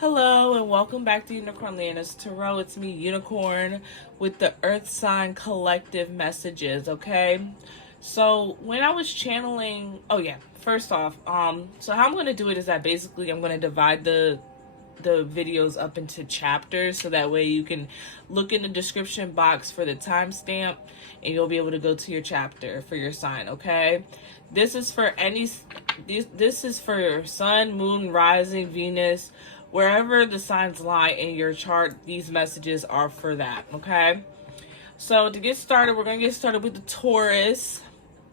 Hello and welcome back to Unicorn Leoness Tarot. It's me, Unicorn, with the Earth Sign Collective messages. Okay, so when I was channeling, first off, so how I'm going to do it is that basically I'm going to divide the videos up into chapters, so that way you can look in the description box for the timestamp and you'll be able to go to your chapter for your sign. Okay, this is for this is for your sun, moon, rising, Venus, wherever the signs lie in your chart. These messages are for that. Okay, so to get started, we're going to get started with the Taurus.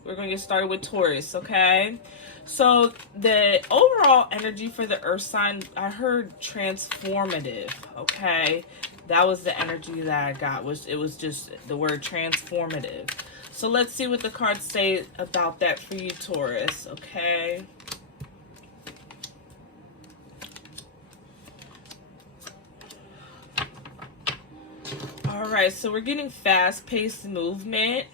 Okay, so the overall energy for the earth sign, I heard transformative. Okay, that was the energy that I got. It was just the word transformative. So let's see what the cards say about that for you, Taurus. Okay. All right, so we're getting fast-paced movement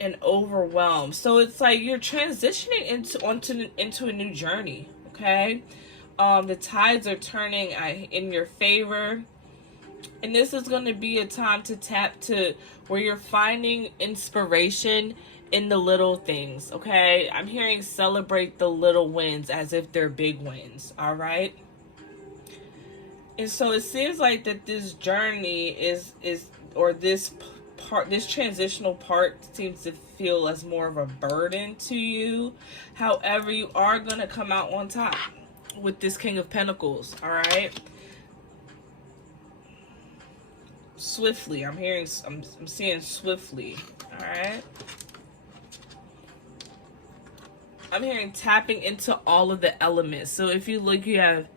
and overwhelmed. So it's like you're transitioning into a new journey. Okay, the tides are turning in your favor, and this is going to be a time to tap to where you're finding inspiration in the little things. Okay, I'm hearing celebrate the little wins as if they're big wins. All right. And so it seems like that this journey this transitional part seems to feel as more of a burden to you. However, you are going to come out on top with this King of Pentacles. All right. Swiftly. I'm seeing swiftly. All right. I'm hearing tapping into all of the elements. So if you look, you have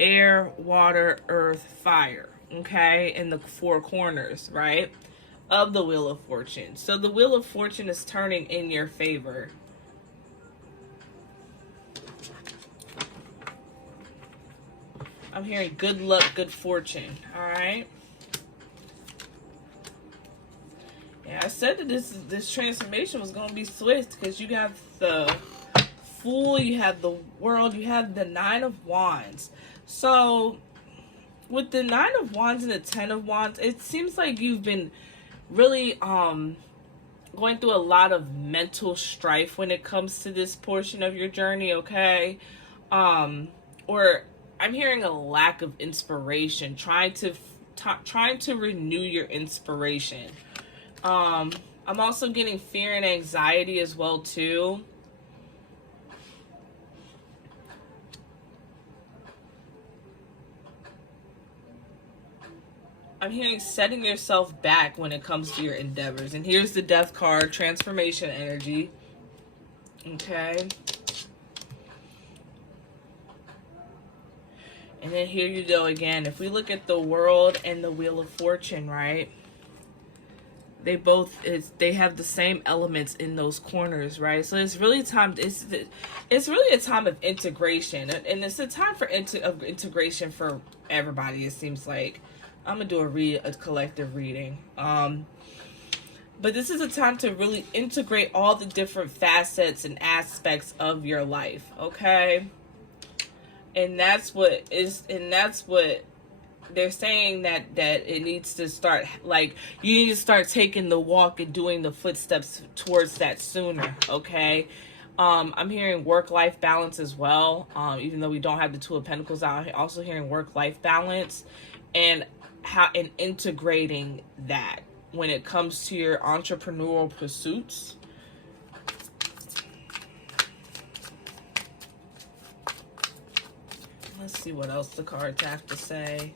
air, water, earth, fire, okay, in the four corners, right, of the Wheel of Fortune. So the Wheel of Fortune is turning in your favor. I'm hearing good luck, good fortune. All right. Yeah, I said that this transformation was going to be swift, because you got the Fool, you have the World, you have the Nine of Wands. So with the Nine of Wands and the Ten of Wands, it seems like you've been really going through a lot of mental strife when it comes to this portion of your journey. Okay, or I'm hearing a lack of inspiration, trying to renew your inspiration. I'm also getting fear and anxiety as well too. I'm hearing setting yourself back when it comes to your endeavors. And here's the Death card, transformation energy. Okay. And then here you go again. If we look at the World and the Wheel of Fortune, right? They have the same elements in those corners, right? So it's really it's really a time of integration. And it's a time for integration for everybody, it seems like. I'm gonna do a collective reading, but this is a time to really integrate all the different facets and aspects of your life. Okay, and that's what they're saying, that it needs to start, like, you need to start taking the walk and doing the footsteps towards that sooner. Okay. I'm hearing work-life balance as well, even though we don't have the Two of Pentacles out. I'm also hearing work-life balance, and integrating that when it comes to your entrepreneurial pursuits. Let's see what else the cards have to say.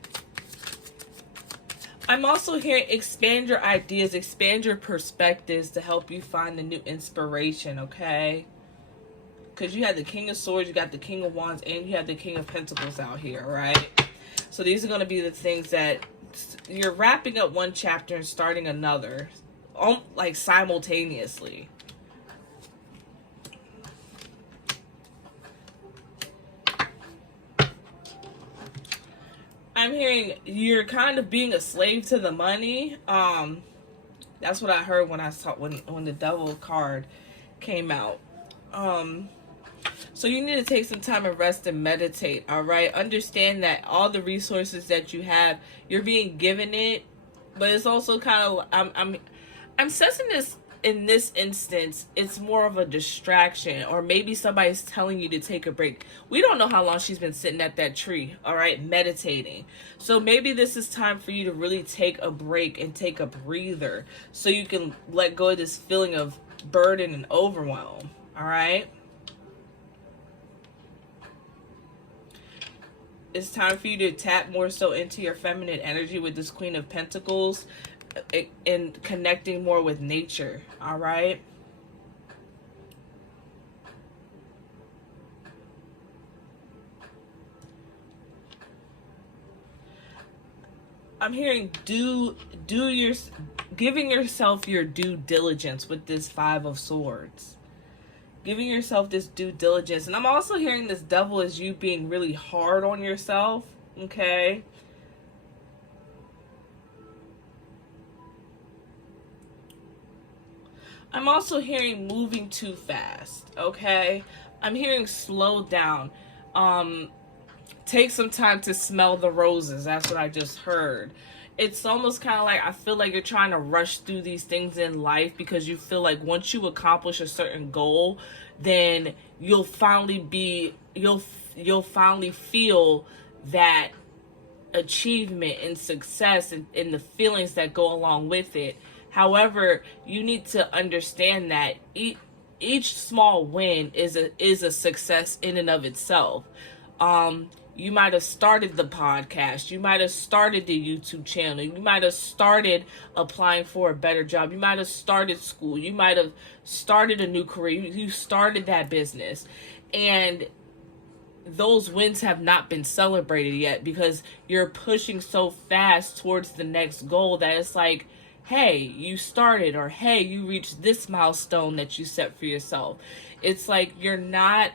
I'm also hearing expand your ideas, expand your perspectives to help you find the new inspiration. Okay, because you have the King of Swords, you got the King of Wands, and you have the King of Pentacles out here, right? So these are going to be the things that you're wrapping up one chapter and starting another, like simultaneously. I'm hearing you're kind of being a slave to the money. That's what I heard when I saw when the Devil card came out. So you need to take some time and rest and meditate, all right? Understand that all the resources that you have, you're being given it, but it's also kind of I'm sensing this in this instance, it's more of a distraction, or maybe somebody's telling you to take a break. We don't know how long she's been sitting at that tree, all right, meditating. So maybe this is time for you to really take a break and take a breather so you can let go of this feeling of burden and overwhelm, all right? It's time for you to tap more so into your feminine energy with this Queen of Pentacles and connecting more with nature, all right? I'm hearing giving yourself your due diligence with this Five of Swords. Giving yourself this due diligence. And I'm also hearing this Devil as you being really hard on yourself, okay? I'm also hearing moving too fast, okay? I'm hearing slow down. Take some time to smell the roses. That's what I just heard. It's almost kind of like, I feel like you're trying to rush through these things in life because you feel like once you accomplish a certain goal, then you'll finally feel that achievement and success and the feelings that go along with it. However, you need to understand that each small win is a success in and of itself. You might have started the podcast. You might have started the YouTube channel. You might have started applying for a better job. You might have started school. You might have started a new career. You started that business. And those wins have not been celebrated yet because you're pushing so fast towards the next goal that it's like, hey, you started, or hey, you reached this milestone that you set for yourself. It's like you're not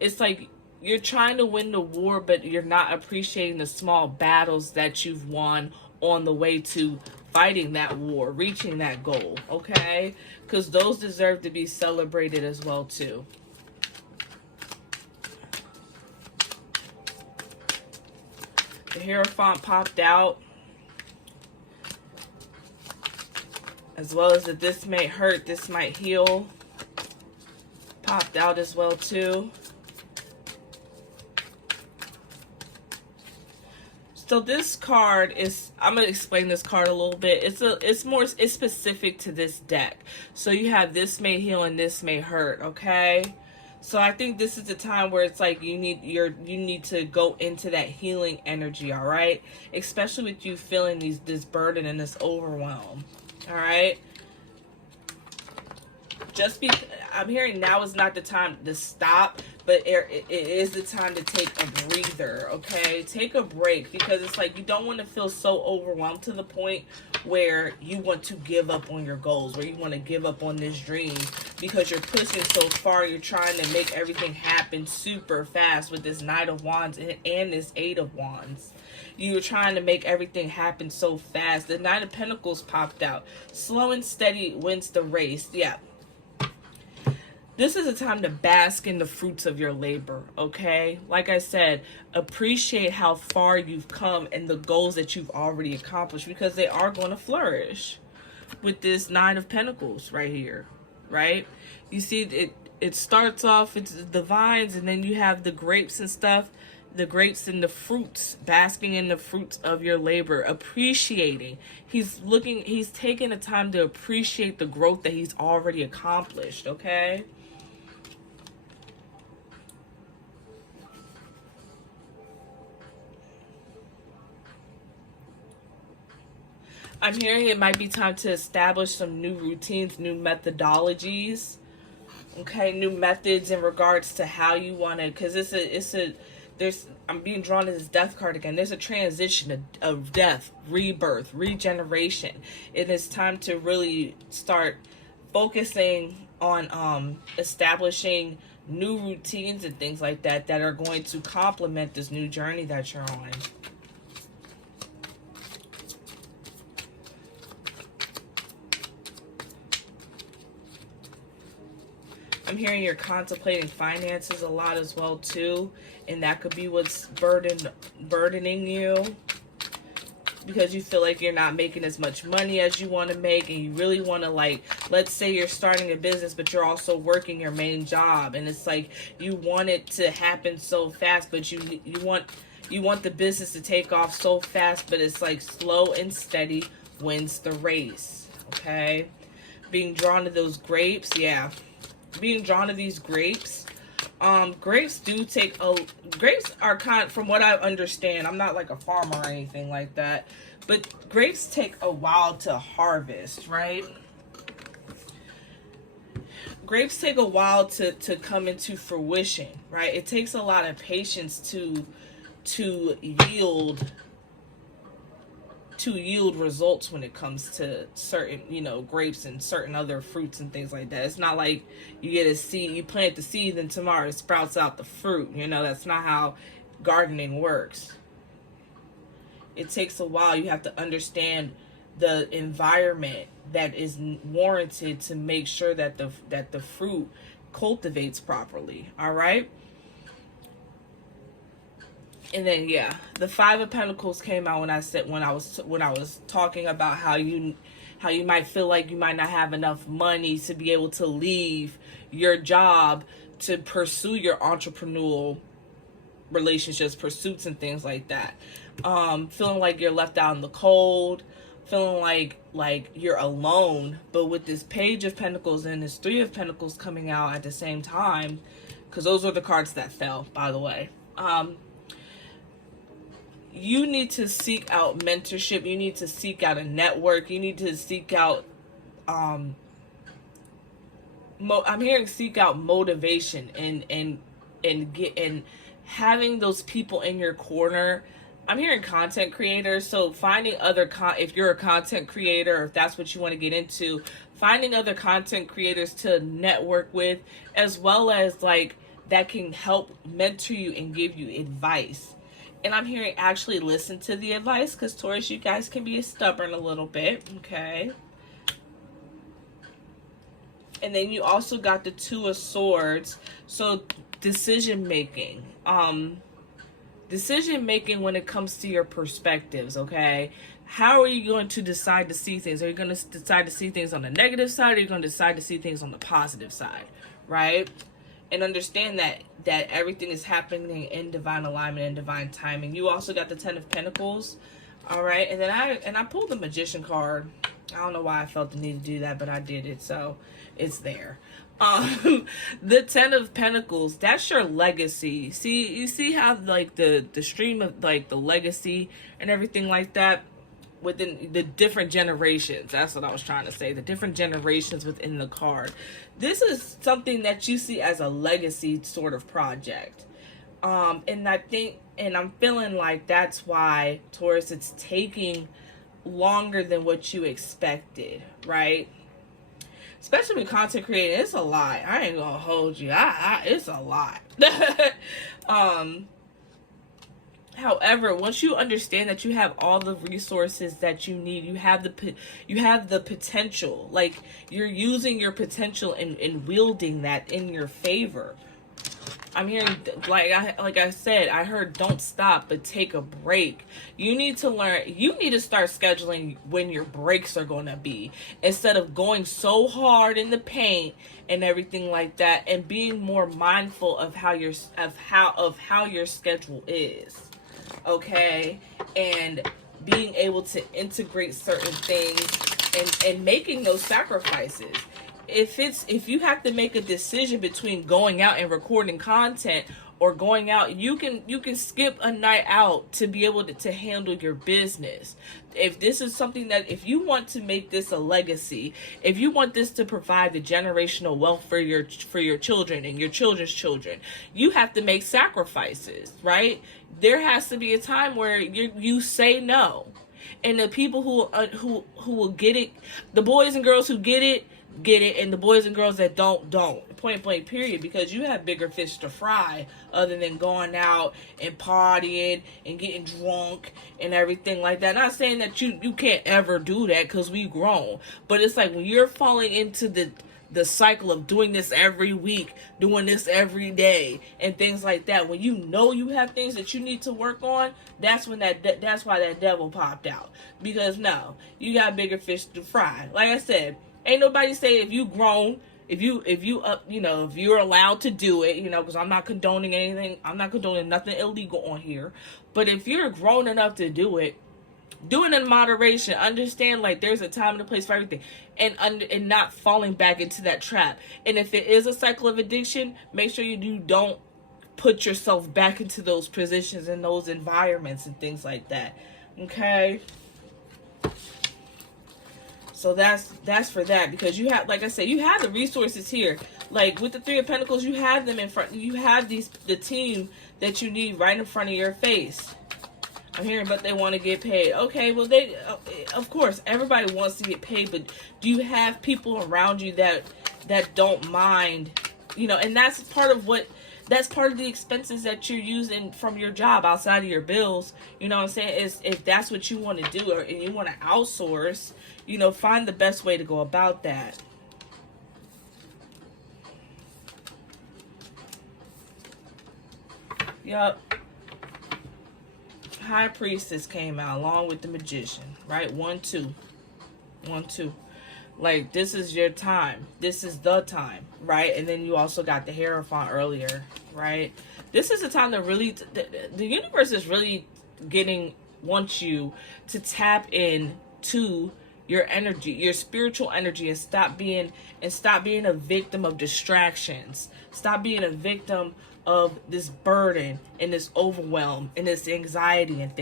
it's like you're trying to win the war, but you're not appreciating the small battles that you've won on the way to fighting that war, reaching that goal, okay? Because those deserve to be celebrated as well, too. The Hierophant popped out. As well as that this may hurt, this might heal. Popped out as well, too. So this card is, I'm going to explain this card a little bit. It's specific to this deck. So you have this may heal and this may hurt, okay? So I think this is the time where it's like you need to go into that healing energy, all right? Especially with you feeling this burden and this overwhelm, all right? I'm hearing now is not the time to stop, but it is the time to take a breather, okay? Take a break, because it's like you don't want to feel so overwhelmed to the point where you want to give up on your goals, where you want to give up on this dream because you're pushing so far. You're trying to make everything happen super fast with this Knight of Wands and this Eight of Wands. You're trying to make everything happen so fast. The Knight of Pentacles popped out. Slow and steady wins the race. Yeah. This is a time to bask in the fruits of your labor, okay? Like I said, appreciate how far you've come and the goals that you've already accomplished, because they are going to flourish with this Nine of Pentacles right here, right? You see, it starts off, it's the vines, and then you have the grapes and stuff, the grapes and the fruits, basking in the fruits of your labor, appreciating. He's taking the time to appreciate the growth that he's already accomplished, okay? I'm hearing it might be time to establish some new routines, new methodologies, okay, new methods in regards to how you want to, because I'm being drawn to this death card again. There's a transition of death, rebirth, regeneration. It is time to really start focusing on establishing new routines and things like that are going to complement this new journey that you're on. I'm I'm hearing you're contemplating finances a lot as well too, and that could be what's burdening you, because you feel like you're not making as much money as you want to make, and you really want to, like, let's say you're starting a business but you're also working your main job, and it's like you want it to happen so fast, but you want the business to take off so fast, but it's like slow and steady wins the race. Okay, being drawn to those grapes. Yeah, being drawn to these grapes. Grapes are from what I understand, I'm not like a farmer or anything like that, but grapes take a while to harvest, right? Grapes take a while to come into fruition, right? It takes a lot of patience to yield results when it comes to certain, grapes and certain other fruits and things like that. It's not like you get a seed, you plant the seed, and tomorrow it sprouts out the fruit. That's not how gardening works. It takes a while. You have to understand the environment that is warranted to make sure that the fruit cultivates properly. All right. And then, yeah, the Five of Pentacles came out when I was talking about how you might feel like you might not have enough money to be able to leave your job to pursue your entrepreneurial relationships, pursuits, and things like that. Feeling like you're left out in the cold, feeling like you're alone. But with this Page of Pentacles and this Three of Pentacles coming out at the same time, because those are the cards that fell, by the way. You need to seek out mentorship. You need to seek out a network. You need to seek out, I'm hearing seek out motivation and having those people in your corner. I'm hearing content creators. So finding other, if you're a content creator, or if that's what you want to get into, finding other content creators to network with, as well as like that can help mentor you and give you advice. And I'm hearing actually listen to the advice, because Taurus, you guys can be stubborn a little bit, okay? And then you also got the Two of Swords. So decision making. Decision making when it comes to your perspectives, okay? How are you going to decide to see things? Are you going to decide to see things on the negative side, or are you going to decide to see things on the positive side, right? And understand that everything is happening in divine alignment and divine timing. You also got the Ten of Pentacles, all right? And then I pulled the Magician card. I don't know why I felt the need to do that, but I did it, so it's there. The Ten of Pentacles, that's your legacy. You see how like the stream of like the legacy and everything like that within the different generations. That's what I was trying to say. The different generations within the card. This is something that you see as a legacy sort of project. And I'm feeling like that's why, Taurus, it's taking longer than what you expected, right? Especially with content creating, it's a lot. I ain't gonna hold you. It's a lot. However, once you understand that you have all the resources that you need, you have the potential. Like, you're using your potential and wielding that in your favor. I'm hearing, like I said, I heard don't stop, but take a break. You need to learn, you need to start scheduling when your breaks are going to be, instead of going so hard in the paint and everything like that, and being more mindful of how your schedule is. Okay? And being able to integrate certain things and making those sacrifices. If you have to make a decision between going out and recording content or going out, you can skip a night out to be able to handle your business. If this is something that, if you want to make this a legacy, if you want this to provide the generational wealth for your children and your children's children, you have to make sacrifices, right? There has to be a time where you say no. And the people who will get it, the boys and girls who get it, and the boys and girls that don't. Point blank, period. Because you have bigger fish to fry other than going out and partying and getting drunk and everything like that. Not saying that you can't ever do that, because we grown. But it's like when you're falling into the cycle of doing this every week, doing this every day, and things like that. When you know you have things that you need to work on, that's when that's why that devil popped out. Because no, you got bigger fish to fry. Like I said, ain't nobody say if you grown, if you're allowed to do it, because I'm not condoning anything. I'm not condoning nothing illegal on here. But if you're grown enough to do it, do it in moderation. Understand, like, there's a time and a place for everything, and not falling back into that trap. And if it is a cycle of addiction, make sure you don't put yourself back into those positions and those environments and things like that. Okay. So that's for that, because you have, like I said, you have the resources here. Like with the Three of Pentacles, you have them in front. You have the team that you need right in front of your face. I'm hearing, but they want to get paid. Okay, well, of course, everybody wants to get paid, but do you have people around you that don't mind, and that's part of the expenses that you're using from your job outside of your bills. You know what I'm saying? Is if that's what you want to do, and you want to outsource, find the best way to go about that. Yup. High Priestess came out along with the Magician, right? 1 2 1 2. Like, this is your time. This is the time, right? And then you also got the Hierophant earlier, right? This is a time that really the universe is really wants you to tap in to your energy, your spiritual energy, and stop being a victim of distractions. Stop being a victim of this burden and this overwhelm and this anxiety and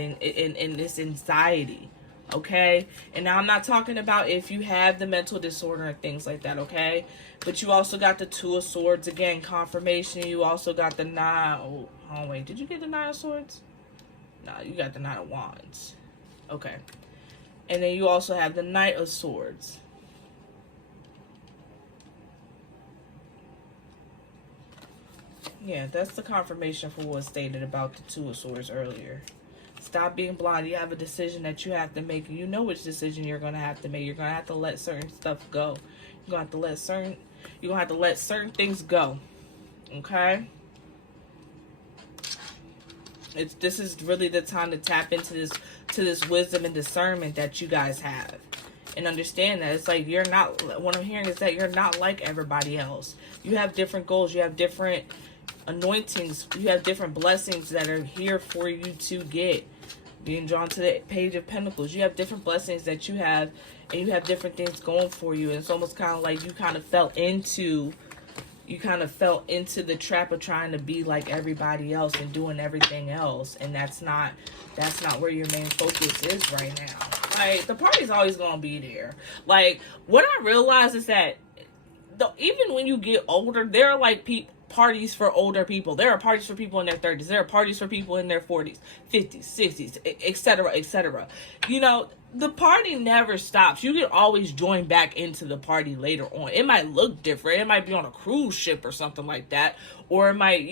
this anxiety. Okay? And now I'm not talking about if you have the mental disorder and things like that, okay? But you also got the Two of Swords, again, confirmation. You also got the wait, did you get the Nine of Swords? No, you got the Nine of Wands. Okay. And then you also have the Knight of Swords. Yeah, that's the confirmation for what was stated about the Two of Swords earlier. Stop being blind. You have a decision that you have to make. You know which decision you're going to have to make. You're going to have to let certain stuff go. You're going to have to let certain things go. Okay? This is really the time to tap into this wisdom and discernment that you guys have. And understand that it's like what I'm hearing is that you're not like everybody else. You have different goals. You have different anointings. You have different blessings that are here for you to get. Being drawn to the Page of Pentacles. You have different blessings that you have, and you have different things going for you. And it's almost kind of like you kind of fell into the trap of trying to be like everybody else and doing everything else. And that's not where your main focus is right now. Like, the party's always gonna be there. Like, what I realize is that even when you get older, there are like parties for older people. There are parties for people in their 30s. There are parties for people in their 40s, 50s, 60s, etc., etc. The party never stops. You can always join back into the party later on. It might look different. It might be on a cruise ship or something like that. Or it might,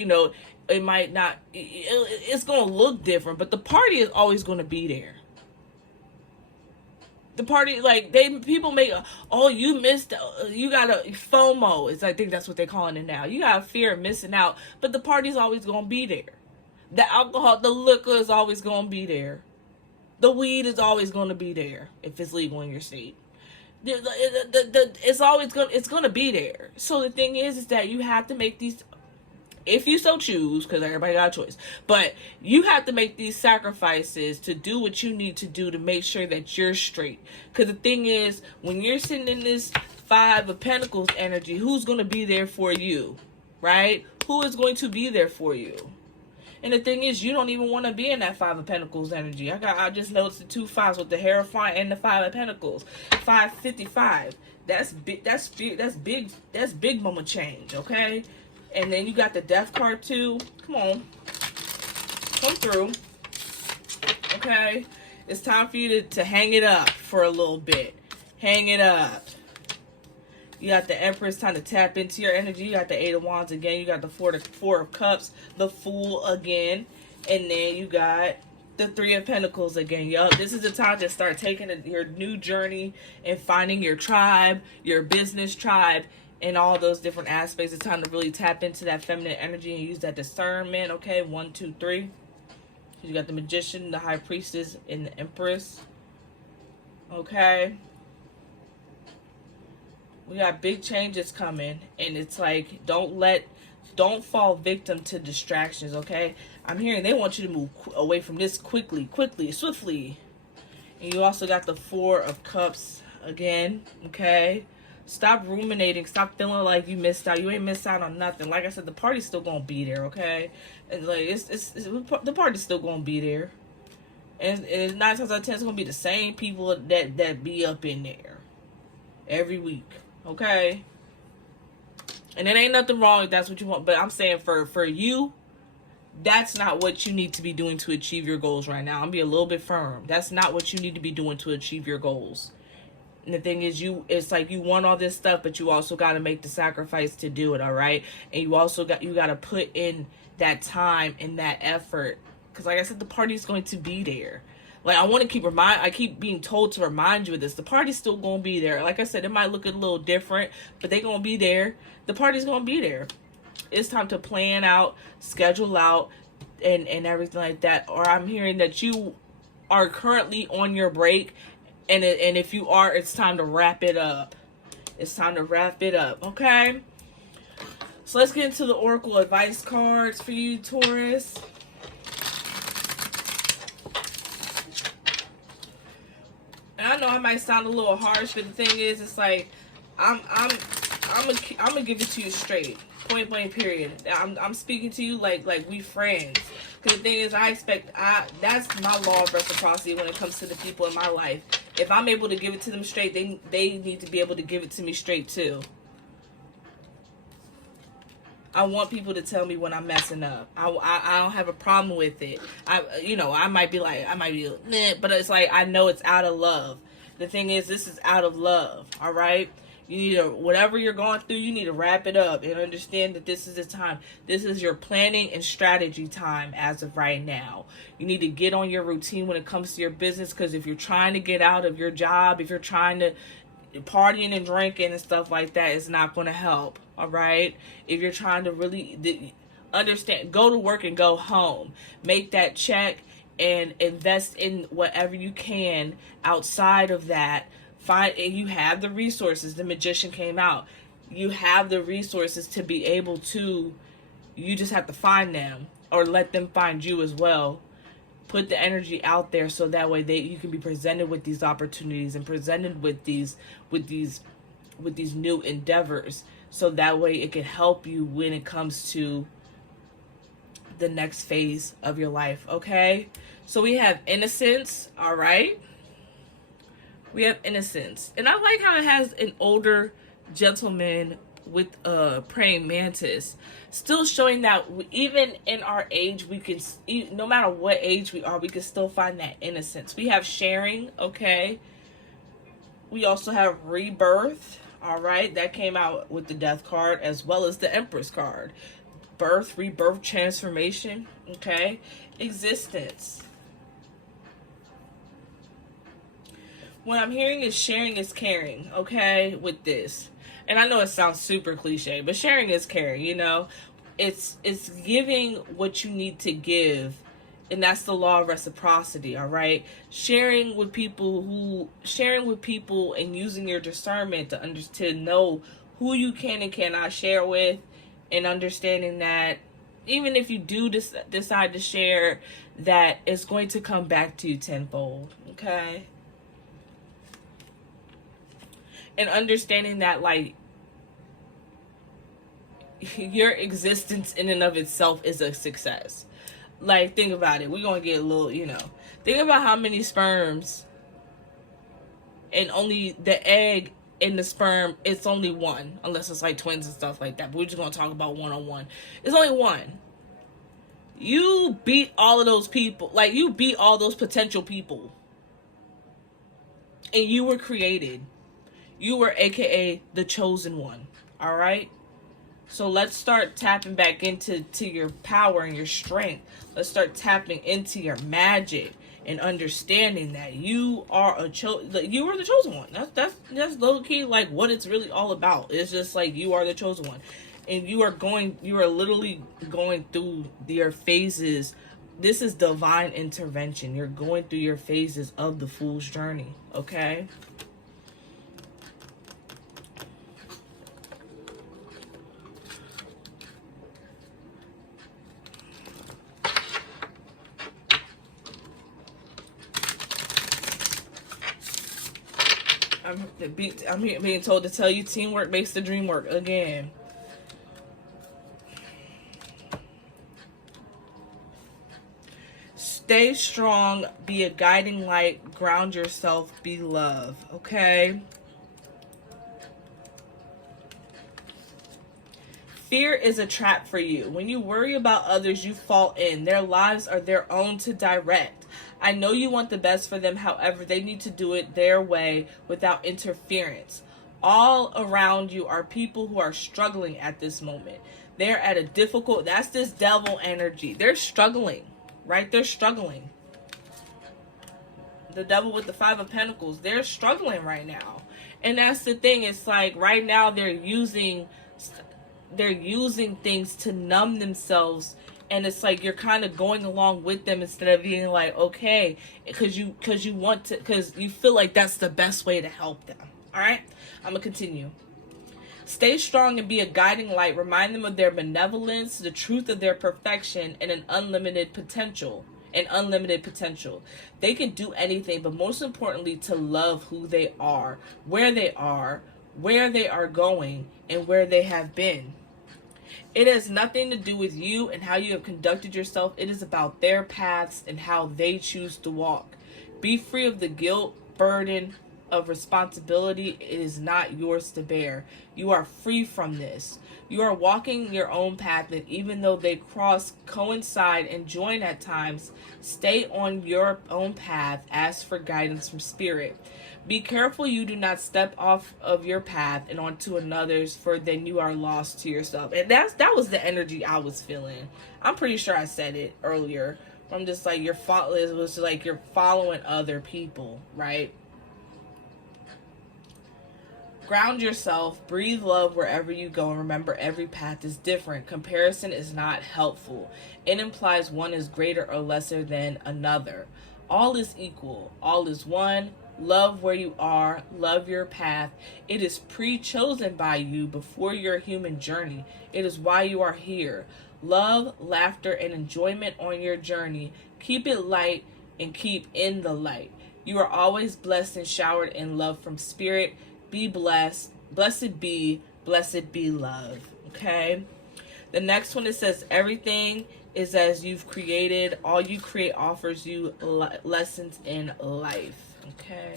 it might not. It's going to look different. But the party is always going to be there. The party, like, people make, you missed, you got a FOMO. I think that's what they're calling it now. You got a fear of missing out. But the party's always going to be there. The alcohol, the liquor is always going to be there. The weed is always going to be there if it's legal in your state. It's going to be there. So the thing is that you have to make these, if you so choose, because everybody got a choice, but you have to make these sacrifices to do what you need to do to make sure that you're straight. Because the thing is, when you're sitting in this Five of Pentacles energy, who's going to be there for you, right? Who is going to be there for you? And the thing is, you don't even want to be in that Five of Pentacles energy. I just noticed the 2 5s with the Hierophant and the Five of Pentacles. 555. That's big. That's big mama change, okay? And then you got the Death card too. Come on. Come through. Okay? It's time for you to hang it up for a little bit. Hang it up. You got the Empress, time to tap into your energy. You got the Eight of Wands again. You got the Four of Cups. The Fool again. And then you got the Three of Pentacles again. Yup, this is the time to start taking your new journey and finding your tribe, your business tribe, in all those different aspects. It's time to really tap into that feminine energy and use that discernment. Okay, 1, 2, 3. You got the Magician, the High Priestess, and the Empress. Okay. We got big changes coming, and it's like, don't fall victim to distractions, okay? I'm hearing they want you to move away from this quickly, swiftly. And you also got the 4 of Cups again, okay? Stop ruminating. Stop feeling like you missed out. You ain't missed out on nothing. Like I said, the party's still gonna be there, okay? And like the party's still gonna be there. And 9 times out of 10, it's gonna be the same people that be up in there every week, okay? And it ain't nothing wrong if that's what you want. But I'm saying for you, that's not what you need to be doing to achieve your goals right now. I'm be a little bit firm. That's not what you need to be doing to achieve your goals. And the thing is, it's like you want all this stuff, but you also got to make the sacrifice to do it, all right? And you also got to put in that time and that effort. Because like I said, the party's going to be there. Like, I keep being told to remind you of this. The party's still going to be there. Like I said, it might look a little different, but they're going to be there. The party's going to be there. It's time to plan out, schedule out, and everything like that. Or I'm hearing that you are currently on your break, and if you are, it's time to wrap it up. It's time to wrap it up, okay? So let's get into the Oracle advice cards for you, Taurus. And I know I might sound a little harsh, but the thing is, it's like I'm gonna give it to you straight, point blank, period. I'm speaking to you like we friends. Because the thing is, that's my law of reciprocity when it comes to the people in my life. If I'm able to give it to them straight, they need to be able to give it to me straight too. I want people to tell me when I'm messing up. I don't have a problem with it. I might be nah, but it's like, I know it's out of love. The thing is, this is out of love, all right? You need to, whatever you're going through, you need to wrap it up and understand that this is the time. This is your planning and strategy time as of right now. You need to get on your routine when it comes to your business, because if you're trying to get out of your job, if you're trying to partying and drinking and stuff like that, it's not going to help, all right? If you're trying to really understand, go to work and go home. Make that check and invest in whatever you can outside of that. And you have the resources. The Magician came out. You have the resources to be able to, you just have to find them or let them find you as well. Put the energy out there so that way you can be presented with these opportunities and presented with these new endeavors, so that way it can help you when it comes to the next phase of your life, okay? So we have innocence, all right? We have innocence. And I like how it has an older gentleman with a praying mantis, still showing that even in our age, we can, no matter what age we are, we can still find that innocence. We have sharing, okay? We also have rebirth, all right? That came out with the Death card, as well as the Empress card. Birth, rebirth, transformation, okay? Existence. What I'm hearing is sharing is caring, okay, with this. And I know it sounds super cliche, but sharing is caring, you know. It's giving what you need to give, and that's the law of reciprocity, all right? Sharing with people and using your discernment to know who you can and cannot share with, and understanding that even if you do decide to share, that it's going to come back to you tenfold, okay? And understanding that, like, your existence in and of itself is a success. Like, think about it. We're going to get a little, think about how many sperms, and only the egg and the sperm, it's only one. Unless it's like twins and stuff like that. But we're just going to talk about one-on-one. It's only one. You beat all of those people. Like, you beat all those potential people. And you were created. You were AKA the chosen one, all right? So let's start tapping back into your power and your strength. Let's start tapping into your magic. and understanding that you are you are the chosen one. That's low key like what it's really all about. It's just like you are the chosen one, and you are literally going through your phases. This is divine intervention. You're going through your phases of the fool's journey. Okay. I'm being told to tell you teamwork makes the dream work again. Stay strong, be a guiding light, ground yourself, be love, okay? Fear is a trap for you. When you worry about others, you fall in. Their lives are their own to direct. I know you want the best for them, however, they need to do it their way without interference. All around you are people who are struggling at this moment. They're at a difficult, that's this devil energy. They're struggling, right? They're struggling. The devil with the 5 of Pentacles, they're struggling right now. And that's the thing. It's like right now they're using things to numb themselves, and it's like you're kind of going along with them instead of being like, okay, because you feel like that's the best way to help them. All right, I'm gonna continue. Stay strong and be a guiding light. Remind them of their benevolence, the truth of their perfection, and an unlimited potential. They can do anything, but most importantly, to love who they are, where they are going, and where they have been. It has nothing to do with you and how you have conducted yourself. It is about their paths and how they choose to walk. Be free of the guilt, burden of responsibility. It is not yours to bear. You are free from this. You are walking your own path, and even though they coincide, and join at times, stay on your own path. Ask for guidance from spirit. Be careful you do not step off of your path and onto another's, for then you are lost to yourself. And that was the energy I was feeling. I'm pretty sure I said it earlier. I'm just like, you're following other people, right? Ground yourself, breathe love wherever you go, and remember every path is different. Comparison is not helpful. It implies one is greater or lesser than another. All is equal. All is one. Love where you are. Love your path. It is pre-chosen by you before your human journey. It is why you are here. Love, laughter, and enjoyment on your journey. Keep it light and keep in the light. You are always blessed and showered in love from spirit. Be blessed. Blessed be love. Okay. The next one, it says, everything is as you've created. All you create offers you lessons in life. Okay.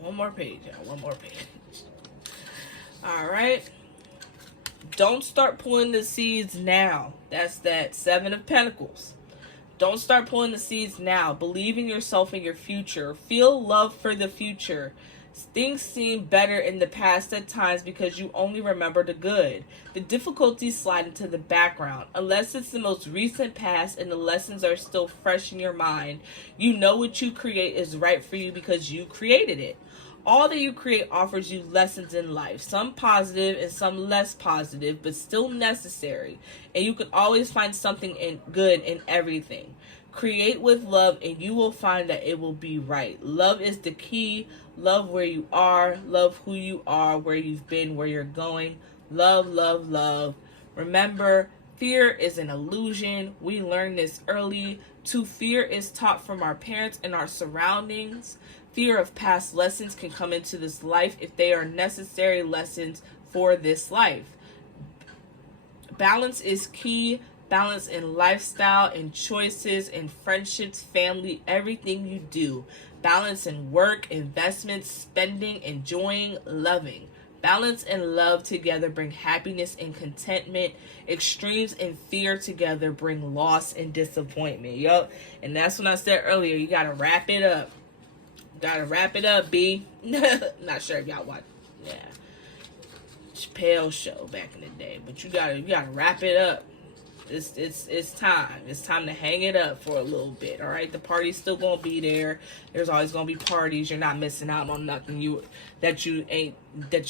One more page, y'all. One more page. All right. Don't start pulling the seeds now. That's that 7 of Pentacles. Don't start pulling the seeds now. Believe in yourself and your future. Feel love for the future. Things seem better in the past at times because you only remember the good. The difficulties slide into the background. Unless it's the most recent past and the lessons are still fresh in your mind, you know what you create is right for you because you created it. All that you create offers you lessons in life, some positive and some less positive, but still necessary. And you can always find something good in everything. Create with love and you will find that it will be right. Love is the key. Love where you are. Love who you are, where you've been, where you're going. Love, love, love. Remember, fear is an illusion. We learned this early. To fear is taught from our parents and our surroundings. Fear of past lessons can come into this life if they are necessary lessons for this life. Balance is key. Balance in lifestyle, in choices, in friendships, family, everything you do. Balance in work, investments, spending, enjoying, loving. Balance and love together bring happiness and contentment. Extremes and fear together bring loss and disappointment. Yup. And that's when I said earlier, you got to wrap it up. Gotta wrap it up, B. Not sure if y'all watch. Yeah. Chappelle show back in the day. But you gotta wrap it up. It's time. It's time to hang it up for a little bit. All right, the party's still gonna be there. There's always gonna be parties. You're not missing out on nothing that you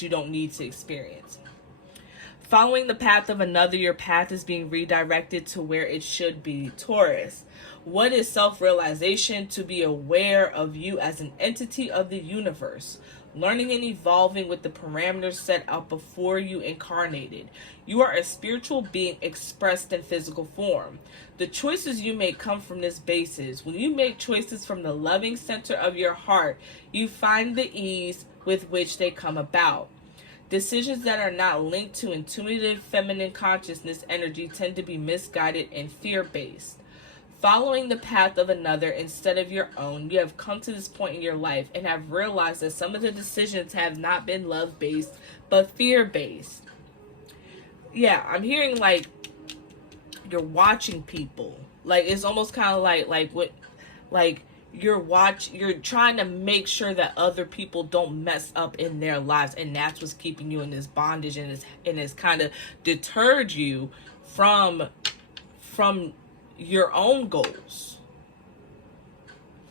don't need to experience. Following the path of another, your path is being redirected to where it should be. Taurus, what is self-realization? To be aware of you as an entity of the universe, learning and evolving with the parameters set out before you incarnated. You are a spiritual being expressed in physical form. The choices you make come from this basis. When you make choices from the loving center of your heart, you find the ease with which they come about. Decisions that are not linked to intuitive feminine consciousness energy tend to be misguided and fear-based. Following the path of another instead of your own, you have come to this point in your life and have realized that some of the decisions have not been love-based, but fear-based. Yeah, I'm hearing like you're watching people. Like it's almost kind of like you're trying to make sure that other people don't mess up in their lives, and that's what's keeping you in this bondage, and it's kind of deterred you from your own goals.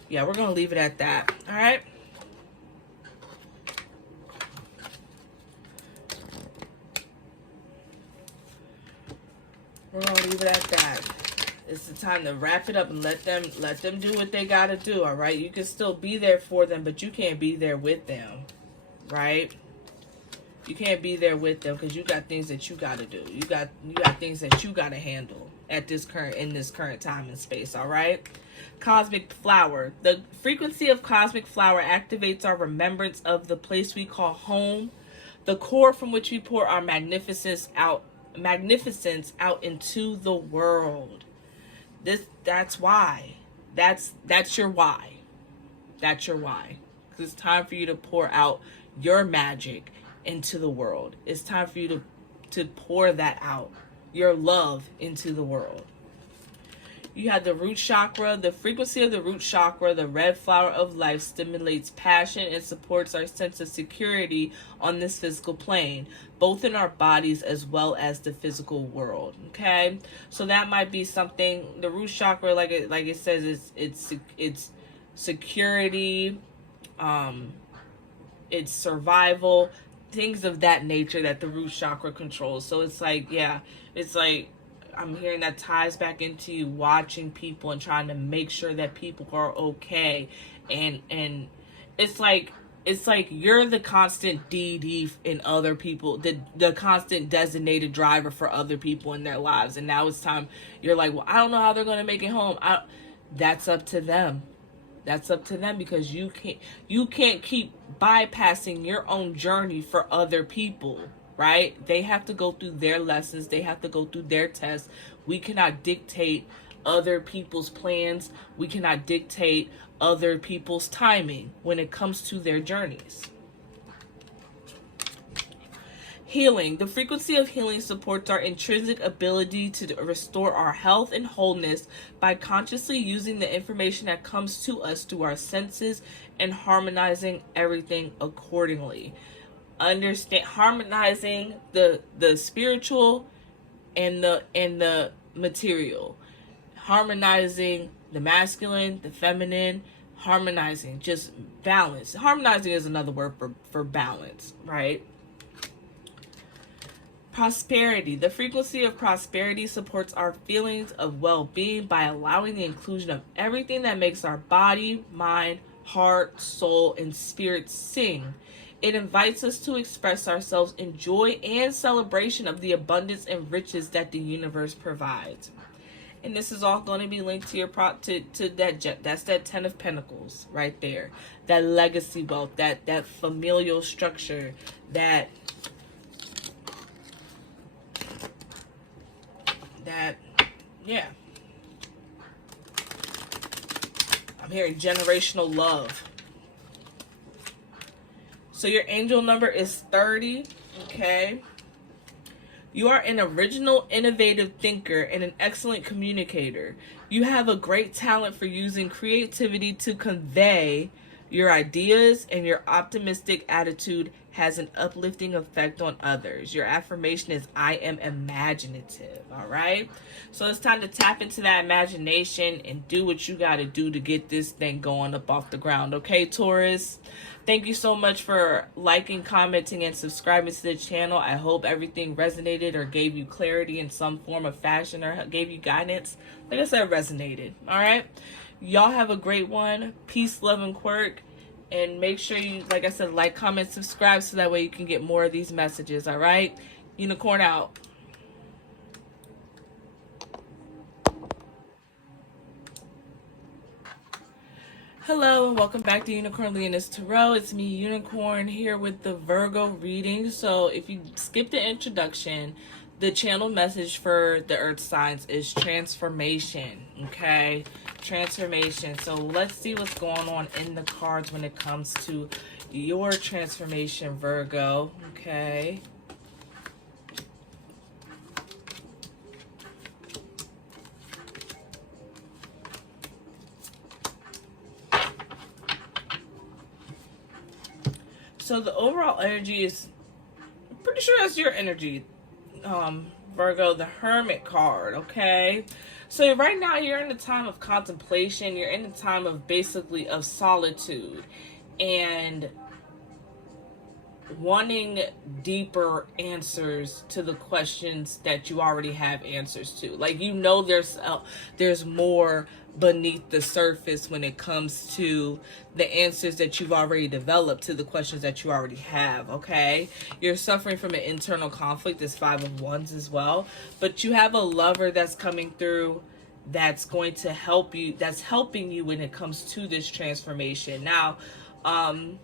Yeah, we're gonna leave it at that. All right. We're gonna leave it at that. It's the time to wrap it up and let them do what they gotta do. All right, you can still be there for them, but you can't be there with them, right? You can't be there with them because you got things that you gotta do. You got things that you gotta handle at this current time and space. All right. Cosmic flower. The frequency of cosmic flower activates our remembrance of the place we call home, the core from which we pour our magnificence out into the world. That's why. That's your why. That's your why. Because it's time for you to pour out your magic into the world. It's time for you to pour that out, your love into the world. You have the root chakra. The frequency of the root chakra, the red flower of life, stimulates passion and supports our sense of security on this physical plane, both in our bodies as well as the physical world. Okay, so that might be something. The root chakra, like it says, it's security, it's survival, things of that nature that the root chakra controls. So it's like, yeah, it's like I'm hearing that ties back into you watching people and trying to make sure that people are okay, and it's like you're the constant DD in other people, the constant designated driver for other people in their lives, and now it's time. You're like, well, I don't know how they're gonna make it home. That's up to them. That's up to them, because you can't keep bypassing your own journey for other people. Right? They have to go through their lessons. They have to go through their tests. We cannot dictate other people's plans. We cannot dictate other people's timing when it comes to their journeys. Healing. The frequency of healing supports our intrinsic ability to restore our health and wholeness by consciously using the information that comes to us through our senses and harmonizing everything accordingly. Harmonizing the spiritual and the material, harmonizing the masculine, the feminine, harmonizing, just balance. Harmonizing is another word for balance, right? Prosperity. The frequency of prosperity supports our feelings of well-being by allowing the inclusion of everything that makes our body, mind, heart, soul, and spirit sing. It invites us to express ourselves in joy and celebration of the abundance and riches that the universe provides. And this is all going to be linked to your that's that 10 of Pentacles right there. That legacy wealth, that familial structure, that yeah. I'm hearing generational love. So your angel number is 30, okay? You are an original, innovative thinker and an excellent communicator. You have a great talent for using creativity to convey Your ideas and your optimistic attitude has an uplifting effect on others. Your affirmation is, I am imaginative. All right. So it's time to tap into that imagination and do what you got to do to get this thing going up off the ground. Okay, Taurus? Thank you so much for liking, commenting, and subscribing to the channel. I hope everything resonated or gave you clarity in some form of fashion or gave you guidance. Like I said, resonated. All right. Y'all have a great one. Peace, love, and quirk. And make sure you, like I said, like, comment, subscribe so that way you can get more of these messages, all right? Unicorn out. Hello, and welcome back to Unicorn Leoness Tarot. It's me, Unicorn, here with the Virgo reading. So if you skipped the introduction, the channel message for the earth signs is transformation, okay? Transformation. So let's see what's going on in the cards when it comes to your transformation, Virgo, okay? So the overall energy is, I'm pretty sure that's your energy, Virgo, the Hermit card, okay? So right now you're in a time of contemplation. You're in a time of basically of solitude and wanting deeper answers to the questions that you already have answers to. Like, you know, there's more beneath the surface when it comes to the answers that you've already developed to the questions that you already have, okay? You're suffering from an internal conflict. There's 5 of Wands as well. But you have a lover that's coming through that's going to help you, that's helping you when it comes to this transformation. Now, I'm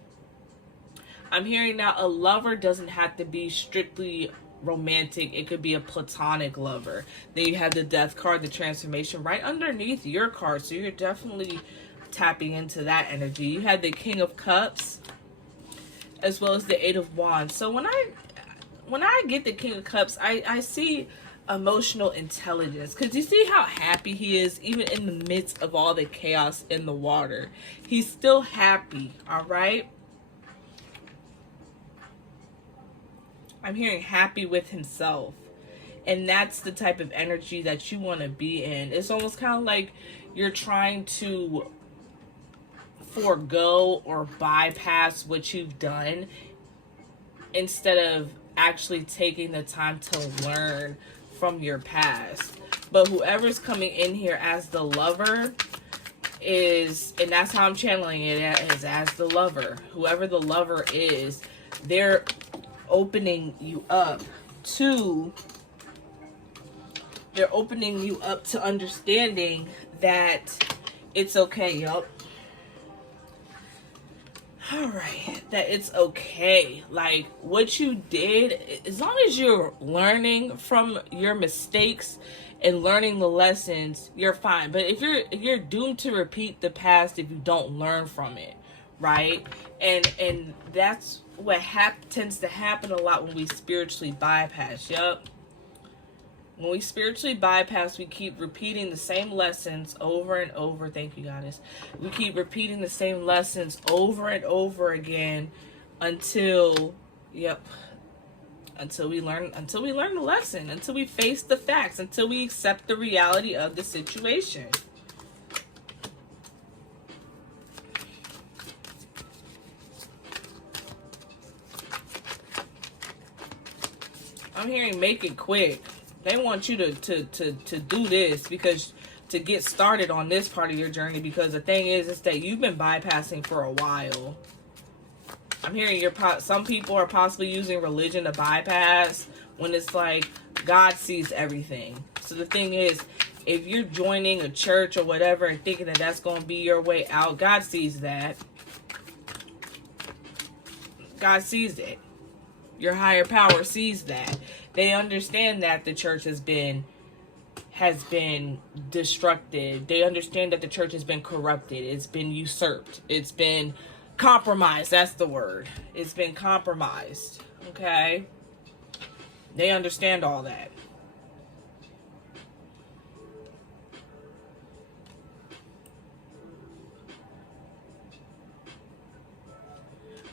hearing now a lover doesn't have to be strictly romantic. It could be a platonic lover. Then you have the Death card, the transformation, right underneath your card. So you're definitely tapping into that energy. You have the King of Cups as well as the 8 of Wands. So when I get the King of Cups, I see emotional intelligence, because you see how happy he is even in the midst of all the chaos in the water. He's still happy, all right? I'm hearing happy with himself. And that's the type of energy that you want to be in. It's almost kind of like you're trying to forego or bypass what you've done instead of actually taking the time to learn from your past. But whoever's coming in here as the lover is, and that's how I'm channeling it, is as the lover. Whoever the lover is, they're opening you up to understanding that it's okay. Yup. All right, that it's okay. Like, what you did, as long as you're learning from your mistakes and learning the lessons, you're fine. But if you're doomed to repeat the past if you don't learn from it, right? And that's what tends to happen a lot when we spiritually bypass. Yup. When we spiritually bypass, we keep repeating the same lessons over and over. Thank you, Goddess. We keep repeating the same lessons over and over again until, until we learn the lesson, until we face the facts, until we accept the reality of the situation. I'm hearing make it quick. They want you to do this because to get started on this part of your journey, because the thing is that you've been bypassing for a while. I'm hearing some people are possibly using religion to bypass when it's like God sees everything. So the thing is, if you're joining a church or whatever and thinking that that's going to be your way out, God sees that. God sees it. Your higher power sees that. They understand that the church has been destructed. They understand that the church has been corrupted. It's been usurped. It's been compromised. That's the word. It's been compromised. Okay? They understand all that.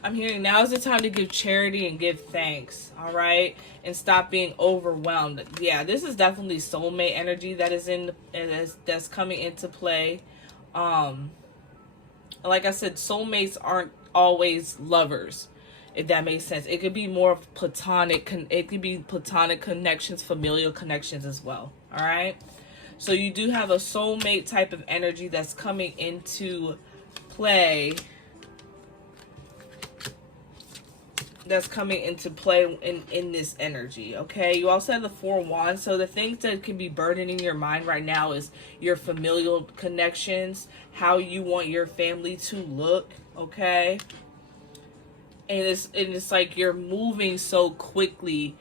I'm hearing now is the time to give charity and give thanks, all right? And stop being overwhelmed. Yeah, this is definitely soulmate energy that is that's coming into play. Um, like I said, soulmates aren't always lovers, if that makes sense. It could be more of platonic. It could be platonic connections, familial connections as well. All right. So you do have a soulmate type of energy that's coming into play. That's coming into play in this energy, okay? You also have the Four Wands. So the things that can be burdening your mind right now is your familial connections, how you want your family to look, okay? And it's like you're moving so quickly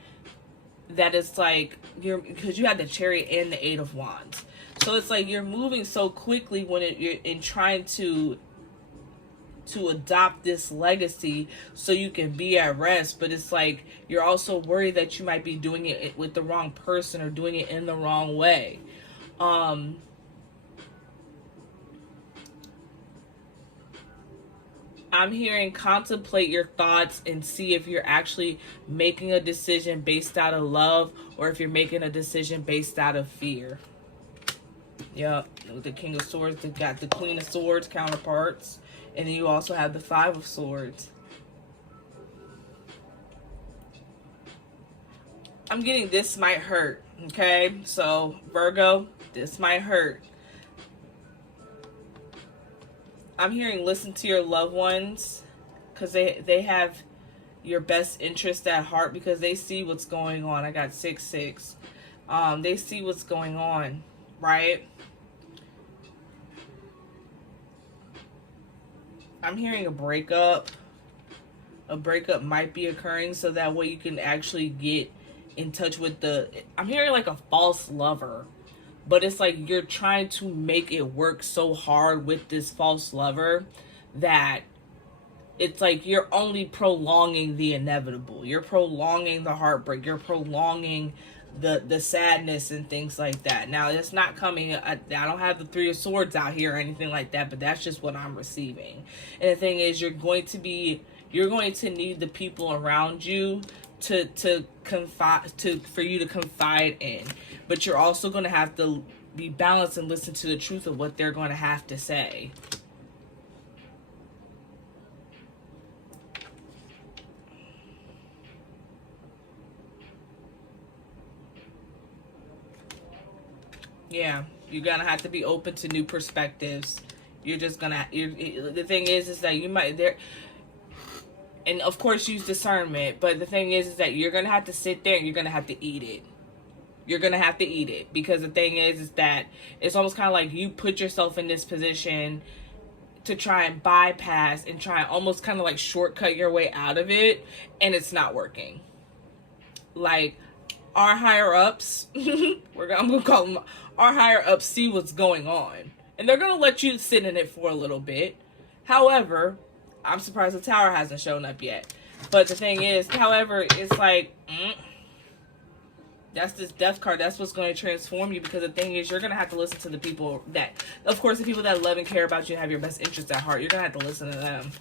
that it's like because you had the Chariot and the Eight of Wands. So it's like you're moving so quickly when you're in trying to adopt this legacy so you can be at rest, but it's like you're also worried that you might be doing it with the wrong person or doing it in the wrong way. I'm hearing contemplate your thoughts and see if you're actually making a decision based out of love or if you're making a decision based out of fear. Yep, with the King of Swords, they got the Queen of Swords counterparts. And then you also have the Five of Swords. I'm getting this might hurt, okay? So, Virgo, this might hurt. I'm hearing listen to your loved ones because they have your best interest at heart because they see what's going on. I got 6-6. They see what's going on, right? I'm hearing a breakup. A breakup might be occurring so that way you can actually get in touch with I'm hearing like a false lover. But it's like you're trying to make it work so hard with this false lover that it's like you're only prolonging the inevitable. You're prolonging the heartbreak. You're prolonging the sadness and things like that. Now, it's not coming, I don't have the Three of Swords out here or anything like that, but that's just what I'm receiving. And the thing is, you're going to need the people around you to confide, for you to confide in. But you're also going to have to be balanced and listen to the truth of what they're going to have to say. Yeah, you're gonna have to be open to new perspectives. You're just gonna. The thing is that you might and of course use discernment. But the thing is that you're gonna have to sit there and you're gonna have to eat it. You're gonna have to eat it because the thing is that it's almost kind of like you put yourself in this position to try and bypass and try and almost kind of like shortcut your way out of it, and it's not working. Like our higher ups, I'm gonna call them our higher ups, see what's going on, and they're gonna let you sit in it for a little bit. However, I'm surprised the Tower hasn't shown up yet. But the thing is, however, it's like that's this death card. That's what's going to transform you, because the thing is, you're going to have to listen to the people that, of course, the people that love and care about you and have your best interest at heart. You're going to have to listen to them,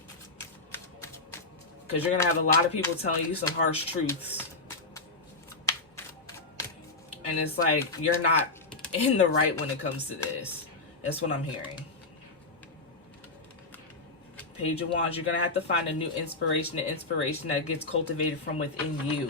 because you're going to have a lot of people telling you some harsh truths. And it's like, you're not in the right when it comes to this. That's what I'm hearing. Page of Wands, you're going to have to find a new inspiration, an inspiration that gets cultivated from within you.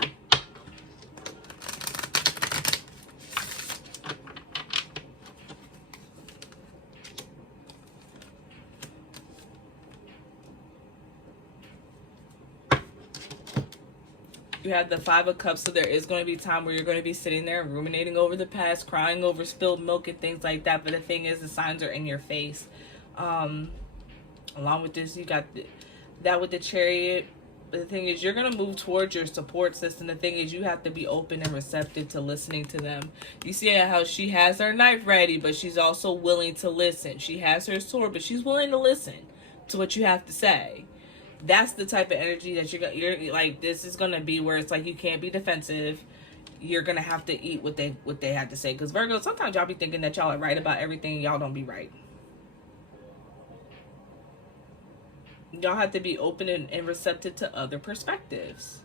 You have the Five of Cups, so there is going to be time where you're going to be sitting there ruminating over the past, crying over spilled milk and things like that. But the thing is, the signs are in your face. Along with this, you got that with the Chariot. But the thing is, you're going to move towards your support system. The thing is, you have to be open and receptive to listening to them. You see how she has her knife ready, but she's also willing to listen. She has her sword, but she's willing to listen to what you have to say. That's the type of energy that you're like, this is going to be where it's like you can't be defensive. You're going to have to eat what they have to say. Because Virgo, sometimes y'all be thinking that y'all are right about everything and y'all don't be right. Y'all have to be open and receptive to other perspectives.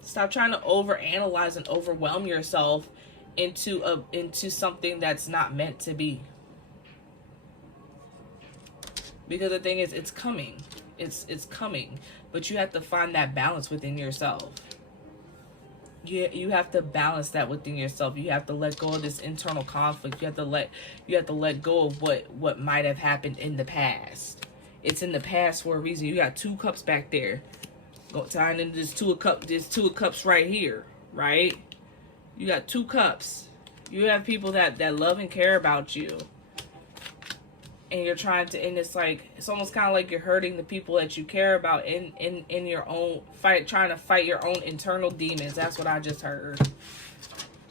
Stop trying to overanalyze and overwhelm yourself into something that's not meant to be. Because the thing is, it's coming. It's coming. But you have to find that balance within yourself. You have to balance that within yourself. You have to let go of this internal conflict. You have to let go of what might have happened in the past. It's in the past for a reason. You got 2 cups back there. Go tying into this 2 of cups right here, right? You got 2 cups. You have people that love and care about you. And you're trying to, and it's almost kind of like you're hurting the people that you care about in your own fight, trying to fight your own internal demons. That's what I just heard.